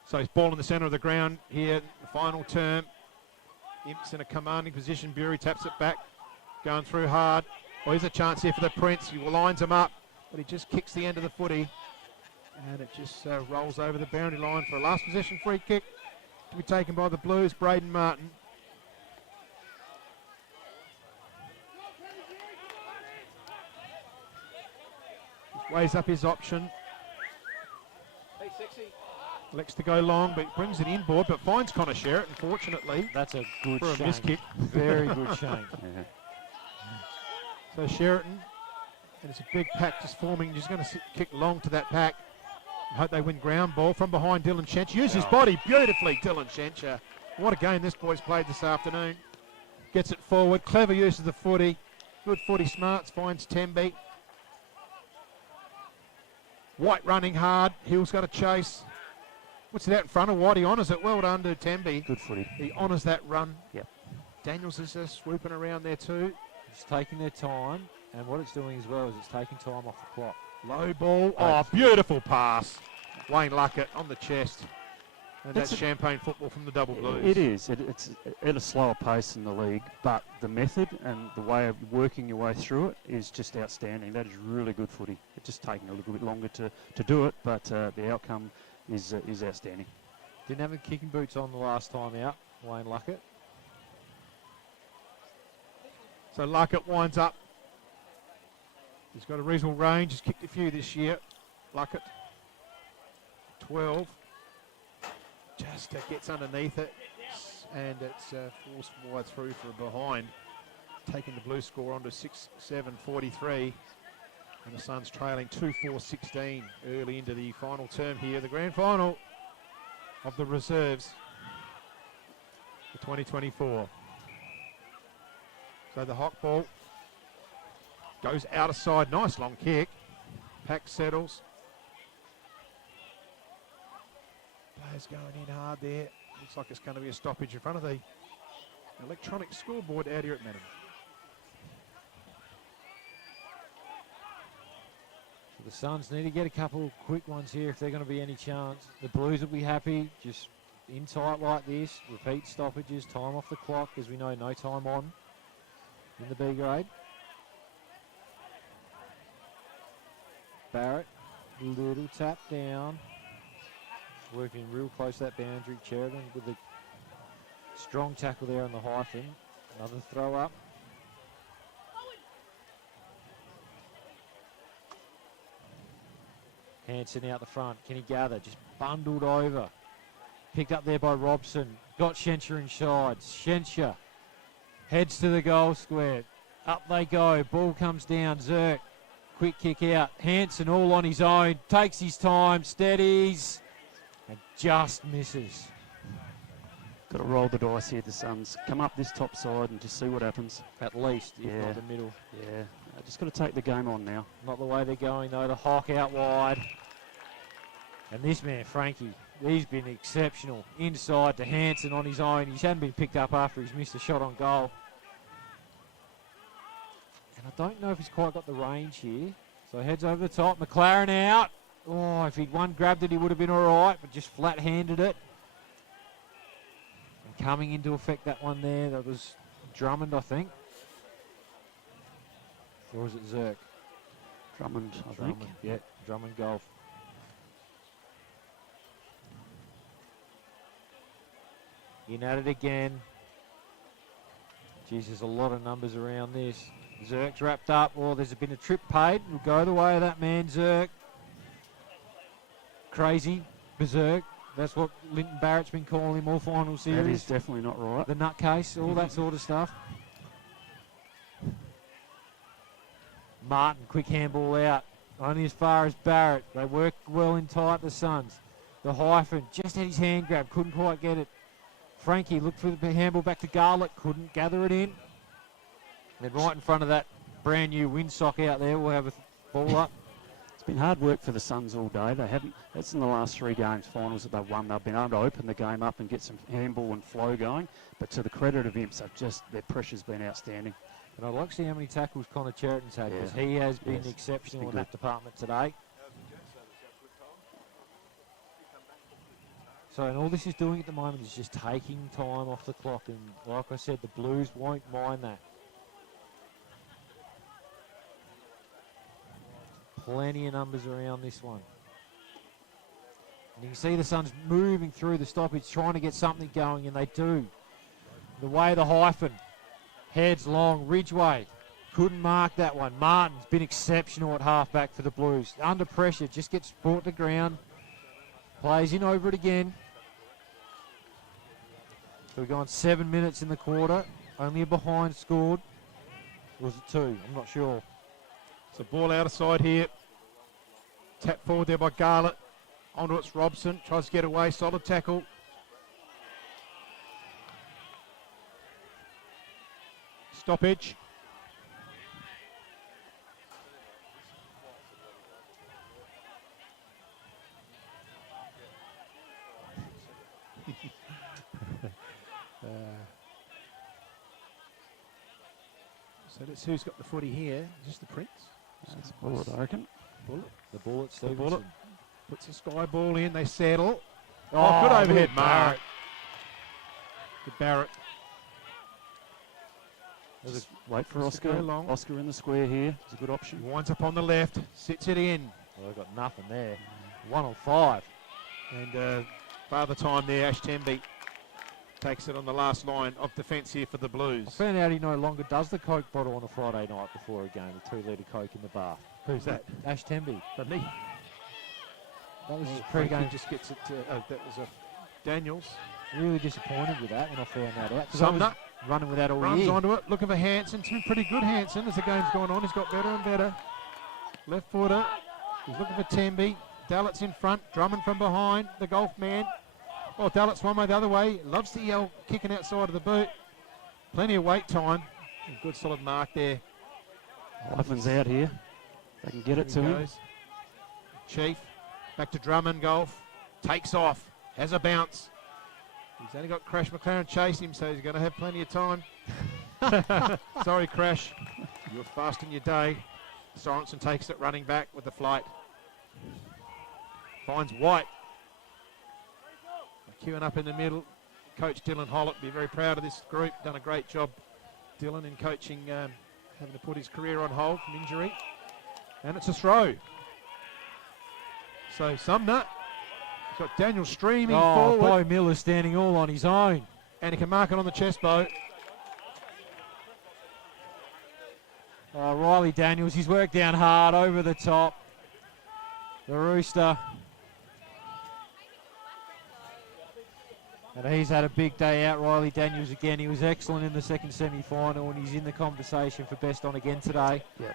So he's ball in the centre of the ground here, the final term. Imps in a commanding position. Bury taps it back, going through hard. Oh, here's a chance here for the Prince. He lines him up, but he just kicks the end of the footy. And it just rolls over the boundary line for a last possession free kick to be taken by the Blues, Braden Martin. Just weighs up his option. Elects to go long, but brings it inboard, but finds Connor Sherritt, unfortunately. That's a good for a shank. miss kick. Very good shank. Yeah. So Sheraton, and it's a big pack just forming, just going to kick long to that pack. I hope they win ground ball from behind Dylan Schencher. Use his body beautifully, Dylan Schencher. What a game this boy's played this afternoon. Gets it forward, clever use of the footy. Good footy smarts, finds Temby. White running hard, Hill's got a chase. What's it out in front of White? He honours it. Well done to Temby. Good footy. He honours that run. Yep. Daniels is just swooping around there too. It's taking their time, and what it's doing as well is it's taking time off the clock. Low ball. Oh, beautiful pass. Wayne Luckett on the chest. And that's champagne football from the Double Blues. It is. It's at a slower pace in the league, but the method and the way of working your way through it is just outstanding. That is really good footy. It's just taking a little bit longer to do it, but the outcome is outstanding. Didn't have a kicking boots on the last time out, Wayne Luckett. So Luckett winds up. He's got a reasonable range. He's kicked a few this year. Luckett. 12. Just gets underneath it. And it's forced wide through for a behind. Taking the blue score on to 6-7-43. And the Suns trailing 2-4-16 early into the final term here. The grand final of the reserves for 2024. So the hot ball goes out of side. Nice long kick. Pack settles. Players going in hard there. Looks like it's going to be a stoppage in front of the electronic scoreboard out here at Madden. So the Suns need to get a couple quick ones here if they're going to be any chance. The Blues will be happy, just in tight like this. Repeat stoppages, time off the clock, as we know, no time on in the B grade. Barrett, little tap down. Working real close to that boundary. Sheridan with a strong tackle there on the hyphen. Another throw up. Hansen out the front. Can he gather? Just bundled over. Picked up there by Robson. Got Schenscher inside. Schenscher heads to the goal square. Up they go. Ball comes down. Zerk. Quick kick out. Hansen all on his own. Takes his time. Steadies. And just misses. Got to roll the dice here, the Suns. Come up this top side and just see what happens. At least, if not the middle. Yeah, just got to take the game on now. Not the way they're going, though. The Hawk out wide. And this man, Frankie, he's been exceptional. Inside to Hansen on his own. He hadn't been picked up after he's missed a shot on goal. And I don't know if he's quite got the range here. So heads over the top. McLaren out. Oh, if he'd grabbed it, he would have been all right, but just flat-handed it. And coming into effect, that one there, that was Drummond, I think. Or was it Zerk? Drummond, I think. Drummond, yeah, Drummond golf. In at it again. Geez, there's a lot of numbers around this. Zerk's wrapped up. Oh, there's been a trip paid. We'll go the way of that man, Zerk. Crazy, berserk. That's what Linton Barrett's been calling him all final series. That is definitely not right. The nutcase, all that sort of stuff. Martin, quick handball out. Only as far as Barrett. They work well in tight, the Suns. The hyphen, just had his hand grab, couldn't quite get it. Frankie looked for the handball back to Garlick, couldn't gather it in. Then right in front of that brand new windsock out there, we'll have a ball up. It's been hard work for the Suns all day. They haven't. That's in the last 3 games finals that they've won. They've been able to open the game up and get some handball and flow going. But to the credit of Imps, their pressure's been outstanding. And I'd like to see how many tackles Connor Cheriton's had, because he has been exceptional in that department today. So, and all this is doing at the moment is just taking time off the clock. And like I said, the Blues won't mind that. Plenty of numbers around this one. And you can see the Suns moving through the stoppage, trying to get something going, and they do. The way the hyphen. Heads long, Ridgeway. Couldn't mark that one. Martin's been exceptional at halfback for the Blues. Under pressure, just gets brought to ground. Plays in over it again. So we've gone 7 minutes in the quarter. Only a behind scored. Or was it 2? I'm not sure. It's a ball out of side here. Tap forward there by Garlett. Onto it's Robson. Tries to get away. Solid tackle. Stoppage. So that's who's got the footy here. Is this the Prince? That's Bullet, I reckon. Bullet. The Bullet, The Bullet. Stevenson. Puts the sky ball in. They settle. Oh, good overhead mark. Good Barrett. Just wait for Oscar. Oscar in the square here. It's a good option. Winds up on the left. Sits it in. Well, they've got nothing there. 1 on 5. And father time there, Ash Temby takes it on the last line of defence here for the Blues. I found out he no longer does the Coke bottle on a Friday night before a game, a 2-litre Coke in the bath. Who's that? Ash Temby. Doesn't he? That was his Frankie pre-game. just gets it to, that was a Daniels. Really disappointed with that when I found that out. 'Cause I Sumner was running with that all runs year. onto it, looking for Hanson. It's been pretty good, Hanson, as the game's gone on. He's got better and better. Left footer. He's looking for Temby. Dallett's in front. Drummond from behind. The golf man. Oh, Dallett's one way the other way. Loves the yell kicking outside of the boot. Plenty of wait time. Good solid mark there. Hyphen's out here. They can get it to him. Chief. Back to Drummond golf. Takes off. Has a bounce. He's only got Crash McLaren chasing him, so he's going to have plenty of time. Sorry, Crash. You're fast in your day. Sorensen takes it running back with the flight. Finds White. Queuing up in the middle. Coach Dylan Hollett be very proud of this group. Done a great job, Dylan, in coaching, having to put his career on hold from injury. And it's a throw. So Sumner. He's got Daniel streaming forward. Boy Miller standing all on his own. And he can mark it on the chest bow. Riley Daniels, he's worked down hard over the top. The Rooster. And he's had a big day out, Riley Daniels again. He was excellent in the second semi-final, and he's in the conversation for best on again today. Yeah,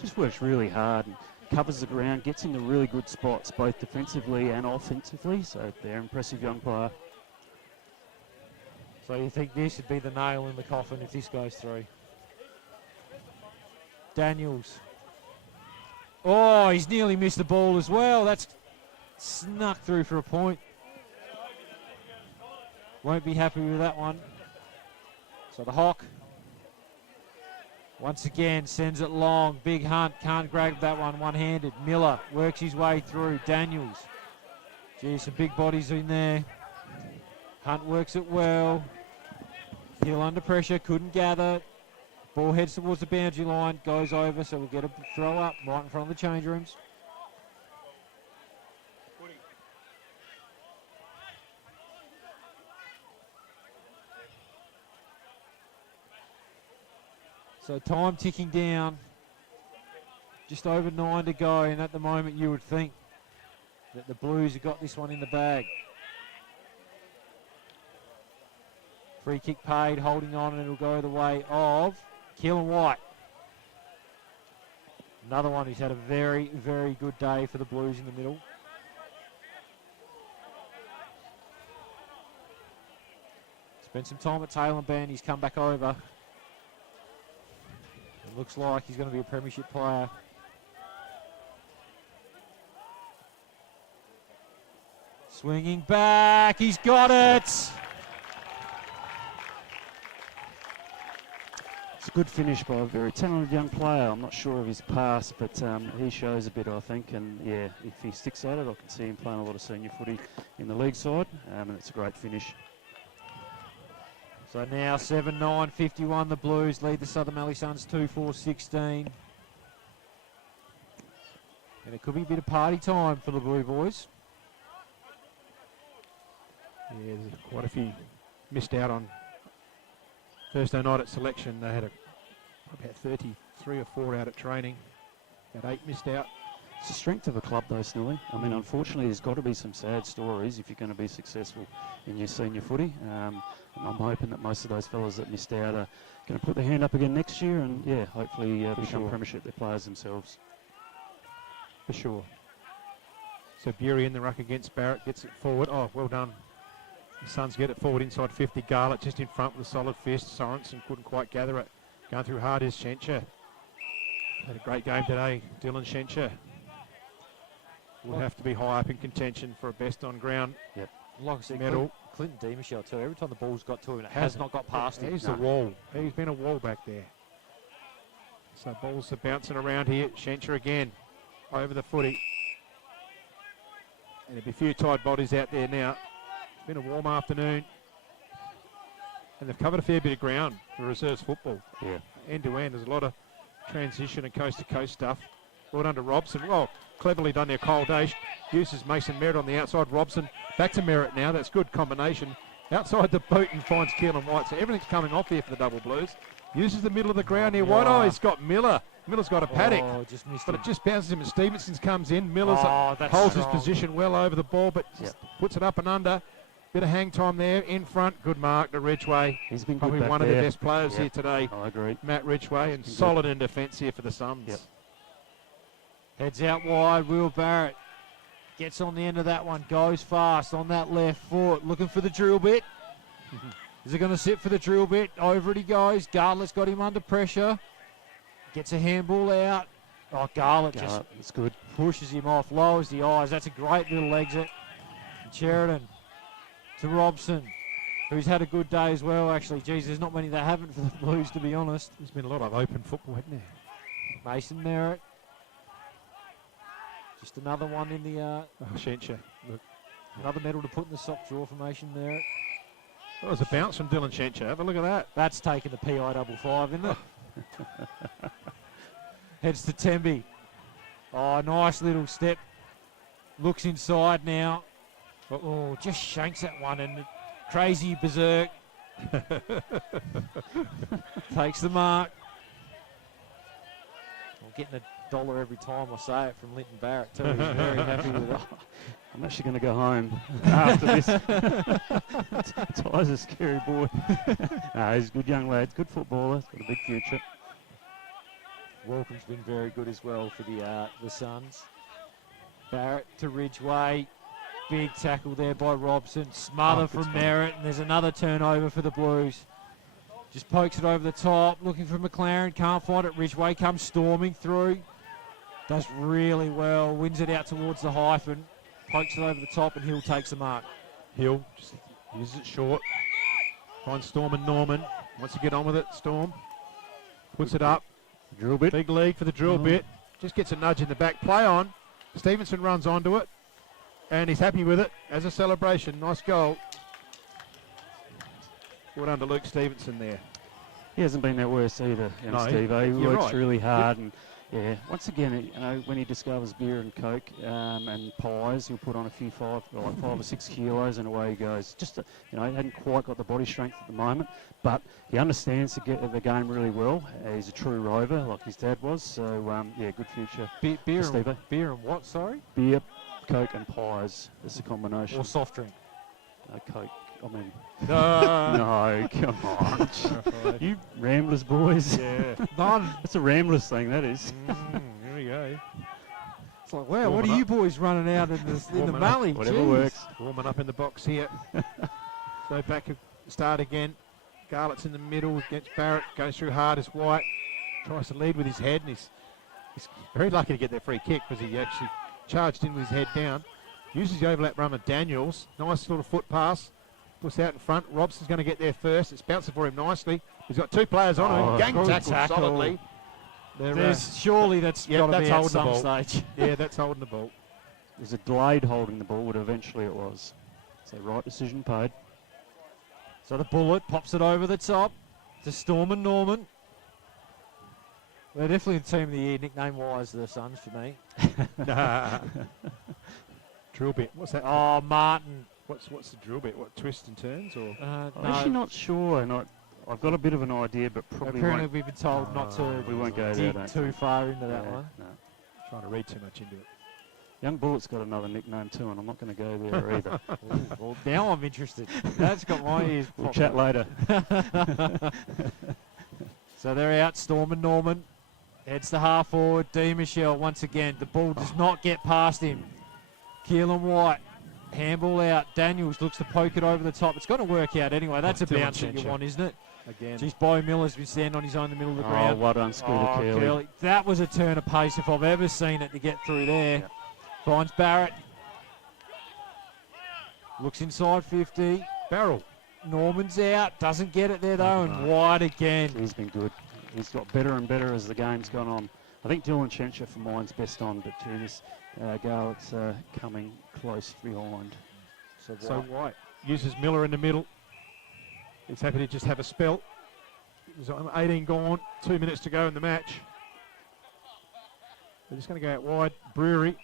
just works really hard and covers the ground, gets into really good spots, both defensively and offensively. So they're impressive young player. So you think this would be the nail in the coffin if this goes through? Daniels. Oh, he's nearly missed the ball as well. That's snuck through for a point. Won't be happy with that one. So the Hawk, once again, sends it long. Big Hunt, can't grab that one one-handed. Miller works his way through. Daniels. Gee, some big bodies in there. Hunt works it well. Hill under pressure, couldn't gather. Ball heads towards the boundary line, goes over, so we'll get a throw up right in front of the change rooms. So time ticking down, just over 9 to go, and at the moment you would think that the Blues have got this one in the bag. Free kick paid, holding on, and it'll go the way of Keelan White. Another one who's had a very, very good day for the Blues in the middle. Spent some time at tail and band, he's come back over. It looks like he's going to be a premiership player. Swinging back, he's got it! It's a good finish by a very talented young player. I'm not sure of his past, but he shows a bit, I think. And yeah, if he sticks at it, I can see him playing a lot of senior footy in the league side, and it's a great finish. So now 7-9-51, the Blues lead the Southern Mallee Suns 2-4-16. And it could be a bit of party time for the Blue Boys. Yeah, there's quite a few missed out on Thursday night at selection. They had about 33 or 4 out at training. About 8 missed out. It's the strength of a club though, Snilly. I mean, unfortunately, there's got to be some sad stories if you're going to be successful in your senior footy. And I'm hoping that most of those fellas that missed out are going to put their hand up again next year and, yeah, hopefully become premiership their players themselves. For sure. So Bury in the ruck against Barrett, gets it forward. Oh, well done. The Suns get it forward inside 50. Garlett just in front with a solid fist. Sorensen couldn't quite gather it. Going through hard is Schencher. Had a great game today, Dylan Schencher. Would have to be high up in contention for a best on ground. Yep. Like I said, medal. Clinton DiMichele too. Every time the ball's got to him, it has not got past him. He's the wall. He's been a wall back there. So balls are bouncing around here. Schencher again over the footy. And there'll be a few tired bodies out there now. It's been a warm afternoon. And they've covered a fair bit of ground for reserves football. Yeah. End to end. There's a lot of transition and coast to coast stuff. Brought under Robson. Well, cleverly done there. Cole Dash uses Mason Merritt on the outside. Robson back to Merritt now. That's good combination. Outside the boot and finds Keelan White. So everything's coming off here for the Double Blues. Uses the middle of the ground here. White. Oh, he's got Miller. Miller's got a paddock. Just missed but him. it just bounces him and Stevenson's comes in. Miller's that's holds strong. his position well over the ball, but just puts it up and under. Bit of hang time there in front. Good mark to Ridgway. He's been probably good one back of there. the best players here today. I agree. Matt Ridgway, and solid in defence here for the Suns. Yep. Heads out wide, Will Barrett gets on the end of that one, goes fast on that left foot, looking for the drill bit. Is it going to sit for the drill bit? Over it he goes. Garlett's got him under pressure. Gets a handball out. Oh, Garlett just it's good. Pushes him off, lowers the eyes. That's a great little exit. And Sheridan to Robson, who's had a good day as well, actually. Geez, there's not many that haven't for the Blues, to be honest. There's been a lot of open football, hasn't there? Mason Merritt. Just another one in the... Schencher. Look. Another medal to put in the sock drawer for Mason Merritt. That was a bounce from Dylan Schencher. Have a look at that. That's taken the PI-55, isn't it? Heads to Temby. Oh, nice little step. Looks inside now. Oh, just shanks that one and crazy berserk. Takes the mark. I'm getting $1 every time I say it from Linton Barrett too. He's very happy with it. I'm actually going to go home after this. Ty's a scary boy. No, he's a good young lad, good footballer, he's got a big future. Welcome's been very good as well for the Suns. Barrett to Ridgway. Big tackle there by Robson. Smother from Merritt, and there's another turnover for the Blues. Just pokes it over the top, looking for McLaren, can't find it. Ridgway comes storming through. Does really well, wins it out towards the hyphen. Pokes it over the top, and Hill takes the mark. Hill just uses it short. Finds Storm and Norman. Wants to get on with it, Storm. Puts it up. Drill bit. Big league for the drill bit. Just gets a nudge in the back. Play on. Stevenson runs onto it. And he's happy with it as a celebration. Nice goal. Well done to Luke Stevenson there. He hasn't been that worse either, No, Steve. He you're works right. really hard, and once again, when he discovers beer and coke and pies, he'll put on a few 5 or 6 kilos, and away he goes. Just he hadn't quite got the body strength at the moment, but he understands the game really well. He's a true rover, like his dad was. So good future. Beer for Steve. beer and what? Sorry. Beer, coke, and pies. It's a combination. Or soft drink. Coke. I mean, no, come on. You Ramblers boys. Yeah. None. That's a Ramblers thing, that is. Here we go. It's like, wow, what are you boys running out in the Mallee? Whatever works. Warming up in the box here. So back at start again. Garlett's in the middle against Barrett. Goes through hard as White. Tries to lead with his head, and he's very lucky to get that free kick because he actually charged in with his head down. Uses the overlap run with Daniels. Nice little foot pass. Puts out in front. Robson's going to get there first. It's bouncing for him nicely. He's got 2 players on him. Gang tackle solidly. Surely that's got to be at some stage. Yeah, that's holding the ball. It was a delayed holding the ball, but eventually it was. So right decision paid. So the Bullet pops it over the top to Storm and Norman. They're definitely the team of the year, nickname-wise, the Suns for me. Drill bit. What's that? Oh, Martin. What's the drill bit? What, twists and turns? Or I'm actually not sure. I've got a bit of an idea, but probably apparently we've been told not to we won't go dig there, too far into that one. No. Trying to read too much into it. Young Bullet's got another nickname too, and I'm not going to go there either. Well, now I'm interested. That's got my ears We'll chat later. So they're out, Storm and Norman. Heads to half forward. D. Michelle once again. The ball does not get past him. Keelan White. Handball out. Daniels looks to poke it over the top. It's going to work out anyway. That's a bounce that you want, isn't it? Again. Geez, Bo Miller's been standing on his own in the middle of the ground. Well done, Scooter Curley. That was a turn of pace if I've ever seen it to get through there. Yep. Finds Barrett. Looks inside 50. Barrel. Norman's out. Doesn't get it there though, and White again. He's been good. He's got better and better as the game's gone on. I think Dylan Chencher for mine's best on, but this Garlett's coming close behind. So White uses Miller in the middle. He's happy to just have a spell. There's 18 gone, 2 minutes to go in the match. They're just going to go out wide. Brewery.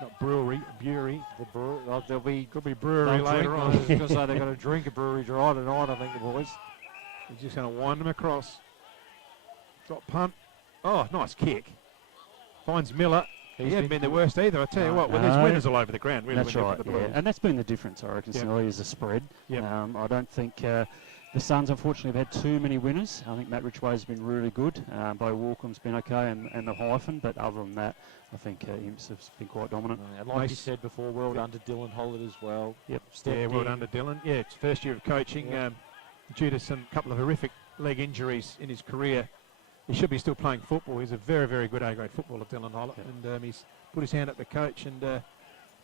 Not brewery, Bury. There'll be could be brewery later on. I was going to say they're going to drink a brewery dry tonight, I think, the boys. He's just going to wind them across. Drop punt. Oh, nice kick. Finds Miller. He hasn't been the worst either. I tell you what, when there's winners all over the ground. Really, that's right, and that's been the difference, I reckon, Snelly, is the spread. Yep. I don't think the Suns, unfortunately, have had too many winners. I think Matt Ridgway's been really good. Bo Walcom's been okay, and the hyphen, but other than that, I think Imps has been quite dominant. And like you said before, well done to Dylan Hollett as well. Yep. Well done to Dylan. Yeah, it's first year of coaching. Due to some couple of horrific leg injuries in his career, he should be still playing football. He's a very, very good A-grade footballer, Dylan Hollett, and he's put his hand up the coach and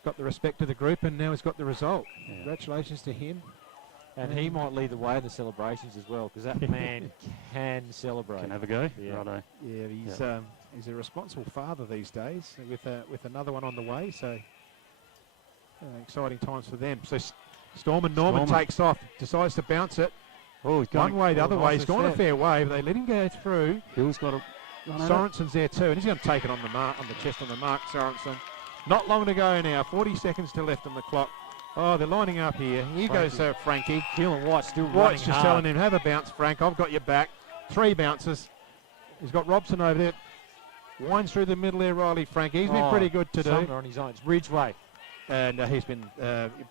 got the respect of the group, and now he's got the result. Yeah. Congratulations to him. And he might lead the way in the celebrations as well, because that man can celebrate. Can have a go. Yeah, Righto. Yeah, he's a responsible father these days with another one on the way. So exciting times for them. So Storm and Norman takes off, decides to bounce it. Oh, he's gone one way, the other way. He's gone a fair way, but they let him go through. Hill's got a. Sorensen's there too, and he's going to take it on the mark, on the chest on the mark. Sorensen. Not long to go now. 40 seconds to left on the clock. Oh, they're lining up here. Here goes Frankie. Keelan White still White's just hard. telling him, have a bounce, Frank. I've got your back. 3 bounces. He's got Robson over there. Winds through the middle there, Riley Frank. He's been pretty good to do. On his own. It's Ridgway. And he's been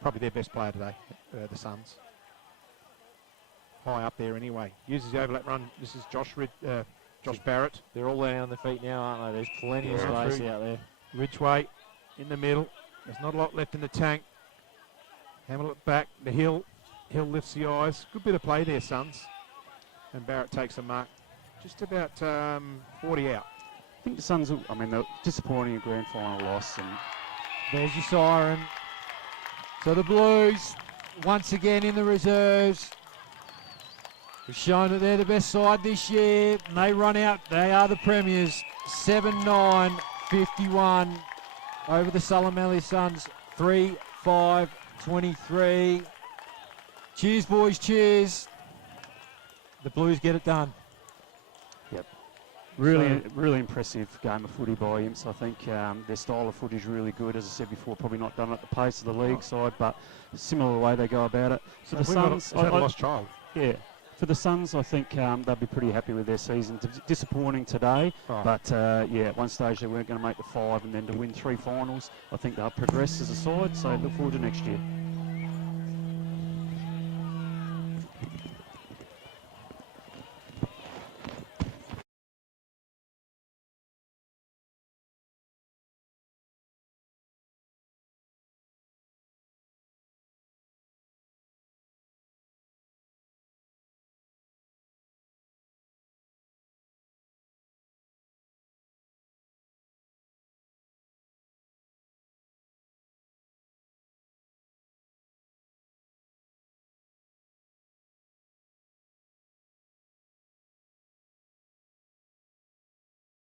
probably their best player today, the Suns. High up there anyway. Uses the overlap run. This is Josh Barrett. They're all laying on their feet now, aren't they? There's plenty of space out there. Ridgway in the middle. There's not a lot left in the tank. Hammer it back. The Hill. Hill lifts the eyes. Good bit of play there, Suns. And Barrett takes a mark. Just about 40 out. I think the Suns, they're disappointing in grand final loss. And there's your siren. So the Blues, once again in the reserves. We've shown that they're the best side this year. And they run out. They are the premiers. 7-9-51 over the Mallee Suns. 3-5-23. Cheers, boys, cheers. the Blues get it done. Yep. Really impressive game of footy by Imps. I think their style of footy is really good. As I said before, probably not done at the pace of the league side, but similar the way they go about it. So the Suns, a lost child. Yeah. For the Suns, I think they'll be pretty happy with their season. Disappointing today, but yeah, at one stage they weren't going to make the 5, and then to win 3 finals, I think they'll progress as a side. So look forward to next year.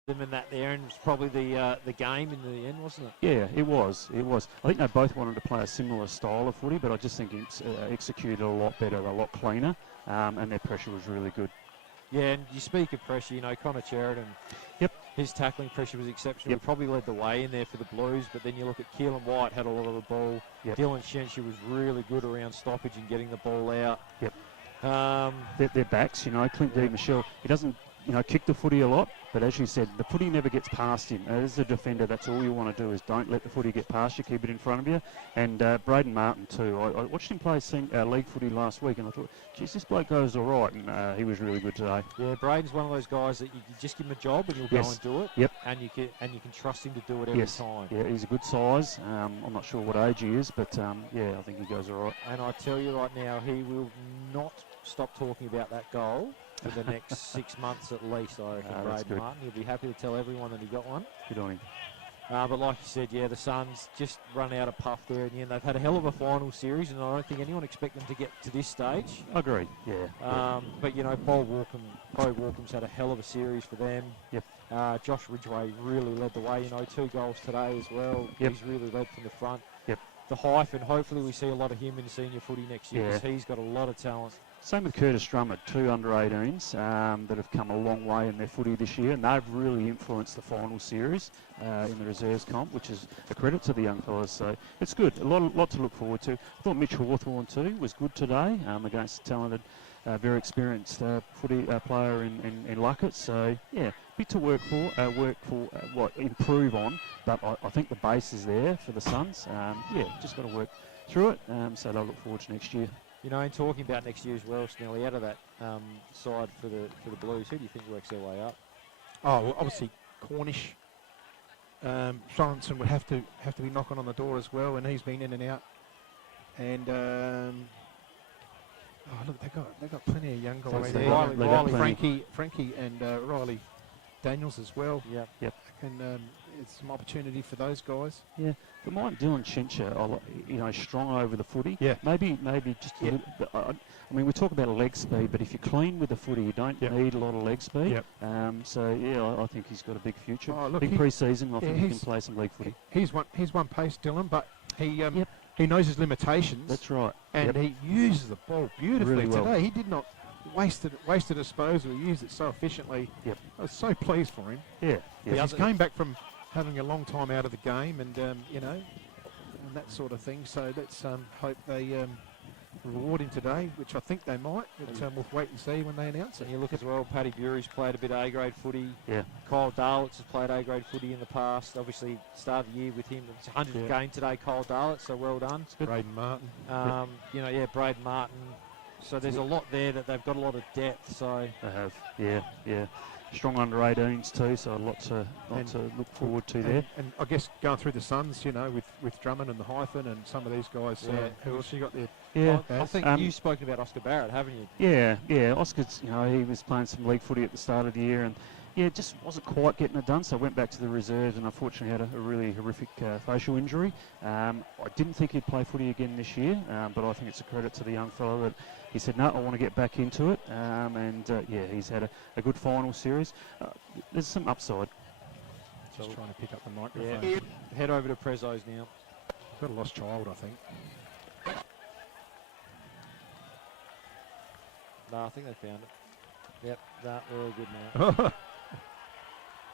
Them in that there, and it was probably the game in the end, wasn't it? Yeah, it was. It was. I think they both wanted to play a similar style of footy, but I just think it's executed a lot better, a lot cleaner, and their pressure was really good. Yeah, and you speak of pressure, you know, Connor Sheridan. Yep. His tackling pressure was exceptional. Yep. He probably led the way in there for the Blues, but then you look at Keelan White had a lot of the ball. Yep. Dylan Shenshi was really good around stoppage and getting the ball out. Yep. Their backs, you know, Clint D. Michelle, he doesn't, you know, kick the footy a lot, but as you said, the footy never gets past him. As a defender, that's all you want to do is don't let the footy get past you, keep it in front of you. And Braden Martin too. I watched him play league footy last week, and I thought, geez, this bloke goes all right, and he was really good today. Yeah, Braden's one of those guys that you just give him a job and he'll go and do it. Yep. And you can trust him to do it every time. Yeah, he's a good size. I'm not sure what age he is, but yeah, I think he goes all right. And I tell you right now, he will not stop talking about that goal for the next 6 months at least, I reckon, Braden Martin. He'll be happy to tell everyone that he got one. Good on him. But like you said, yeah, the Suns just run out of puff there in the end. They've had a hell of a final series, and I don't think anyone expected them to get to this stage. Agreed, yeah. But, you know, Bo Walkham's had a hell of a series for them. Yep. Josh Ridgway really led the way, you know, 2 goals today as well. Yep. He's really led from the front. Yep. The hyphen, hopefully we see a lot of him in senior footy next year, because he's got a lot of talent. Same with Curtis Drummond, 2 under-18s that have come a long way in their footy this year, and they've really influenced the final series in the reserves comp, which is a credit to the young fellas. So it's good, a lot to look forward to. I thought Mitch Hawthorne too was good today against a talented, very experienced footy player in Luckett. So yeah, bit to work for, improve on. But I think the base is there for the Suns. Yeah, just got to work through it. So they'll look forward to next year. You know, in talking about next year as well, Snelly, out of that side for the Blues, who do you think works their way up? Oh, well, obviously Cornish. Sorensen would have to be knocking on the door as well, and he's been in and out. And look, they got plenty of young guys there. Riley, Frankie, and Riley Daniels as well. Yep. And it's some opportunity for those guys. Yeah, but mine Dylan Shencher, you know, strong over the footy. Yeah. Maybe just a little bit. I mean, we talk about leg speed, but if you're clean with the footy, you don't need a lot of leg speed. Yep. So yeah, I think he's got a big future. Oh, look, big pre-season. I think he can play some league footy. He's one pace, Dylan, but he knows his limitations. That's right. And he uses the ball beautifully really well. today. He did not waste a disposal. He used it so efficiently. Yep. I was so pleased for him. Yeah. He's came back from having a long time out of the game, and you know, and that sort of thing. So let's hope they reward him today, which I think they might. But we'll wait and see when they announce it. And you look as well, Paddy Bury's played a bit of A-grade footy. Yeah. Kyle Darlitz has played A-grade footy in the past. Obviously, start of the year with him. It's 100th game today, Kyle Darlitz, so well done. Braden Martin. You know, Braden Martin. So there's a lot there that they've got a lot of depth. So they have, yeah. Strong under 18s too, so a lot to look forward to there. And I guess going through the Suns, you know, with Drummond and the hyphen and some of these guys. Who else you got there? Yeah, I think you've spoken about Oscar Barrett, haven't you? Yeah. Oscar's, you know, he was playing some league footy at the start of the year, and just wasn't quite getting it done. So I went back to the reserves, and unfortunately had a really horrific facial injury. I didn't think he'd play footy again this year, but I think it's a credit to the young fellow that he said, no, I want to get back into it. He's had a good final series. There's some upside. Just trying to pick up the microphone. Yeah. Head over to Prezzo's now. Got a lost child, I think. No, I think they found it. Yep, that really good now.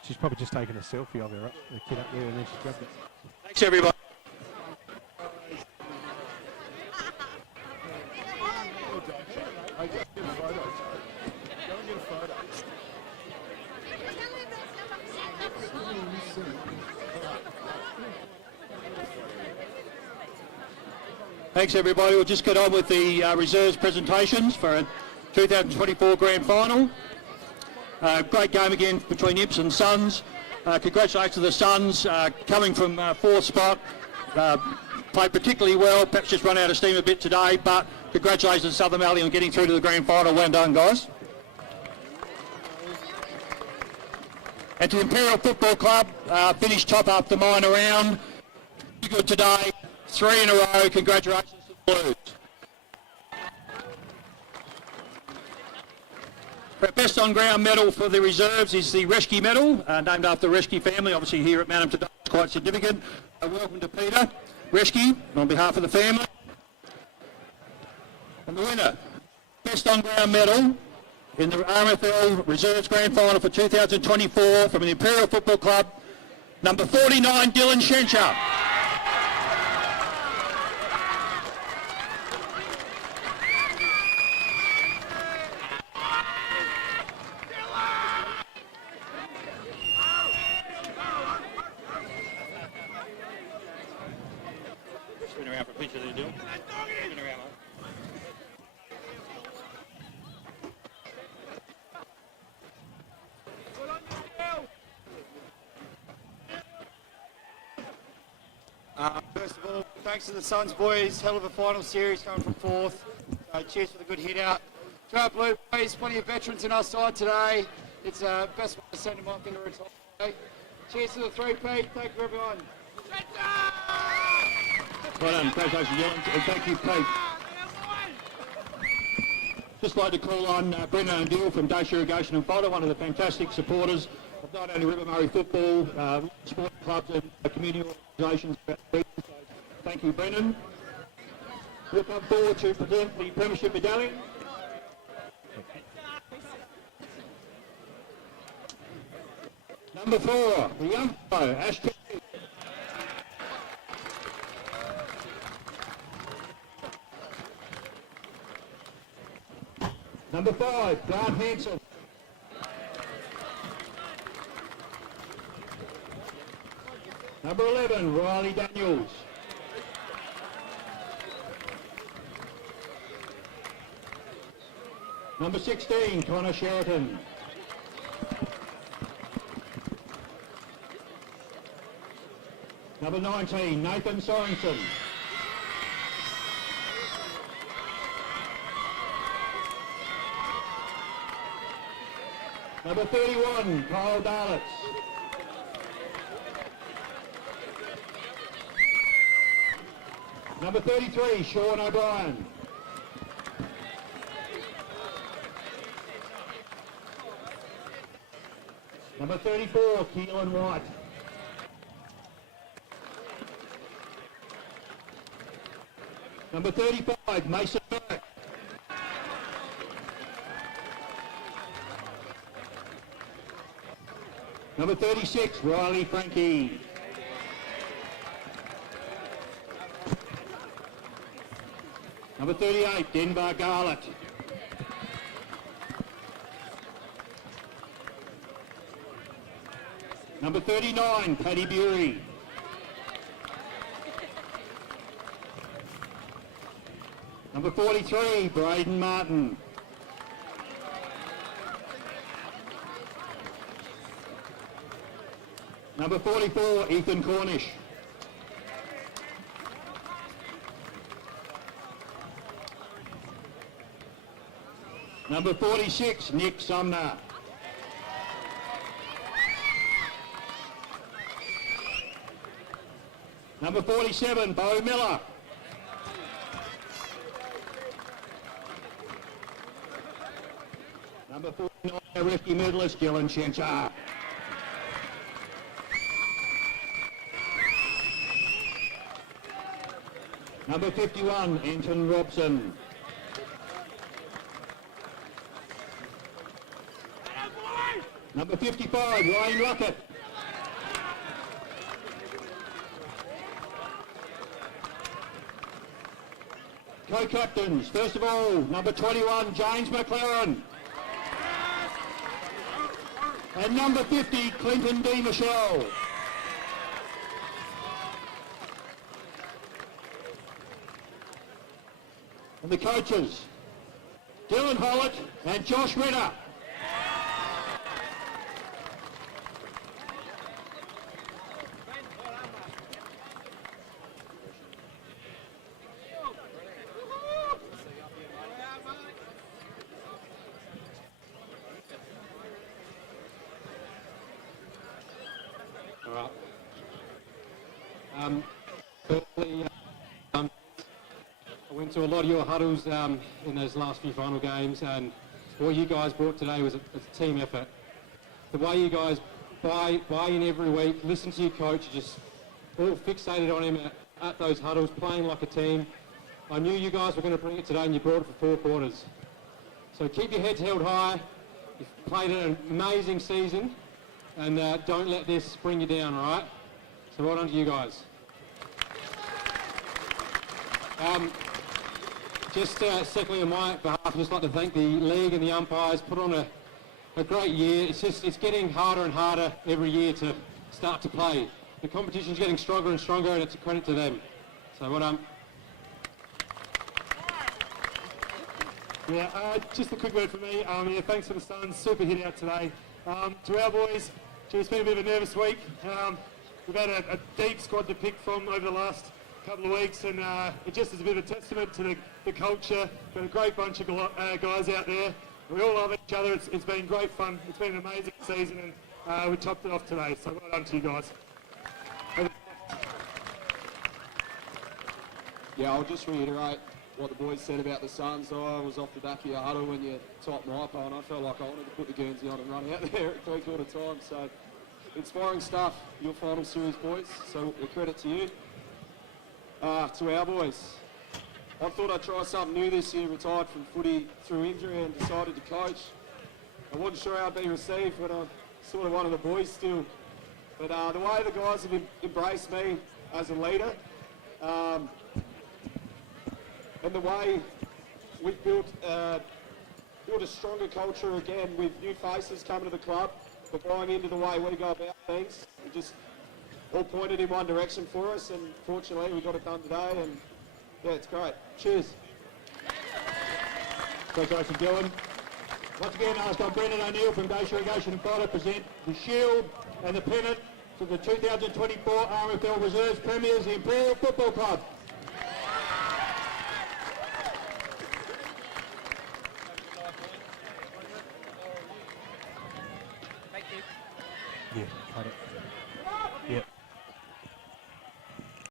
She's probably just taken a selfie of her, the kid up there, and then she grabbed it. Thanks, everybody. Thanks, everybody. We'll just get on with the reserves presentations for a 2024 Grand Final. Great game again between Imps and Suns. Congratulations to the Suns, coming from fourth spot. Played particularly well, perhaps just run out of steam a bit today, but congratulations to Southern Mallee on getting through to the Grand Final. Well done, guys. And to the Imperial Football Club, finished top after minor round. Pretty good today. 3 in a row. Congratulations to the Blues. Our best on-ground medal for the reserves is the Reschke medal, named after the Reschke family. Obviously here at Manham today, it's quite significant. Welcome to Peter Reschke on behalf of the family. And the winner, best on-ground medal in the RMFL Reserves Grand Final for 2024 from the Imperial Football Club, number 49, Dylan Shencher. Spin around for a picture there, Dylan. Spin around, mate. First of all, thanks to the Suns boys. Hell of a final series coming from fourth. Cheers for the good hit out. To our Blue boys, plenty of veterans in our side today. It's the best way to send them off into retirement. Cheers to the three-peat. Thank you, everyone. Well done, congratulations, Dylan, and thank you, Pete. Just like to call on Brendan O'Neill from Dace Irrigation and Fodder, one of the fantastic supporters of not only River Murray football, sport clubs and community organisations. Thank you, Brendan. We'll come forward to present the Premiership Medallion. Number 4, the young fellow, Ash Kelly. Number 5, Grant Hanson. Number 11, Riley Daniels. Number 16, Connor Sheraton. Number 19, Nathan Sorensen. Number 31, Kyle Darlitz. Number 33, Sean O'Brien. Number 34, Keelan White. Number 35, Mason Burke. Number 36, Riley Frankie. Number 38, Denver Garlett. Number 39, Paddy Bury. Number 43, Braden Martin. Number 44, Ethan Cornish. Number 46, Nick Sumner. Number 47, Bo Miller. Number 49, Reschke medalist, Dylan Shencher. Number 51, Anton Robson. Number 55, Wayne Luckett. Co-captains, first of all, number 21, James McLaren. And number 50, Clinton D. Michelle. And the coaches, Dylan Hollett and Josh Ritter. I went to a lot of your huddles in those last few final games, and what you guys brought today was a team effort. The way you guys buy in every week, listen to your coach, just all fixated on him at those huddles, playing like a team. I knew you guys were going to bring it today, and you brought it for 4 quarters. So keep your heads held high. You've played an amazing season, and don't let this bring you down, all right? So well done to you guys. Just secondly on my behalf, I'd just like to thank the league and the umpires. Put on a great year. It's getting harder and harder every year to start to play. The competition's getting stronger and stronger, and it's a credit to them. So well done. Yeah, just a quick word from me. Yeah, thanks for the Suns. Super hit out today. To our boys, it's been a bit of a nervous week. We've had a deep squad to pick from over the last couple of weeks, and it just is a bit of a testament to the culture. Got a great bunch of guys out there. We all love each other. It's been great fun. It's been an amazing season, and we topped it off today. So well done to you guys. Yeah, I'll just reiterate what the boys said about the Suns. I was off the back of your huddle when you topped my pole, and I felt like I wanted to put the Guernsey on and run out there at 3/4 time. So inspiring stuff, your final series, boys. So a credit to you. To our boys, I thought I'd try something new this year. Retired from footy through injury and decided to coach. I wasn't sure how I'd be received, but I'm sort of one of the boys still. But the way the guys have embraced me as a leader, and the way we've built a stronger culture again with new faces coming to the club, but buying into the way we go about things, it just all pointed in one direction for us, and fortunately we got it done today, and yeah, it's great. Cheers. Congratulations, Dylan. Once again, asked on Brendan O'Neill from Dace Irrigation and Fire to present the shield and the pennant to the 2024 RMFL Reserves Premiers, the Imperial Football Club. Yeah, cut it. Yeah.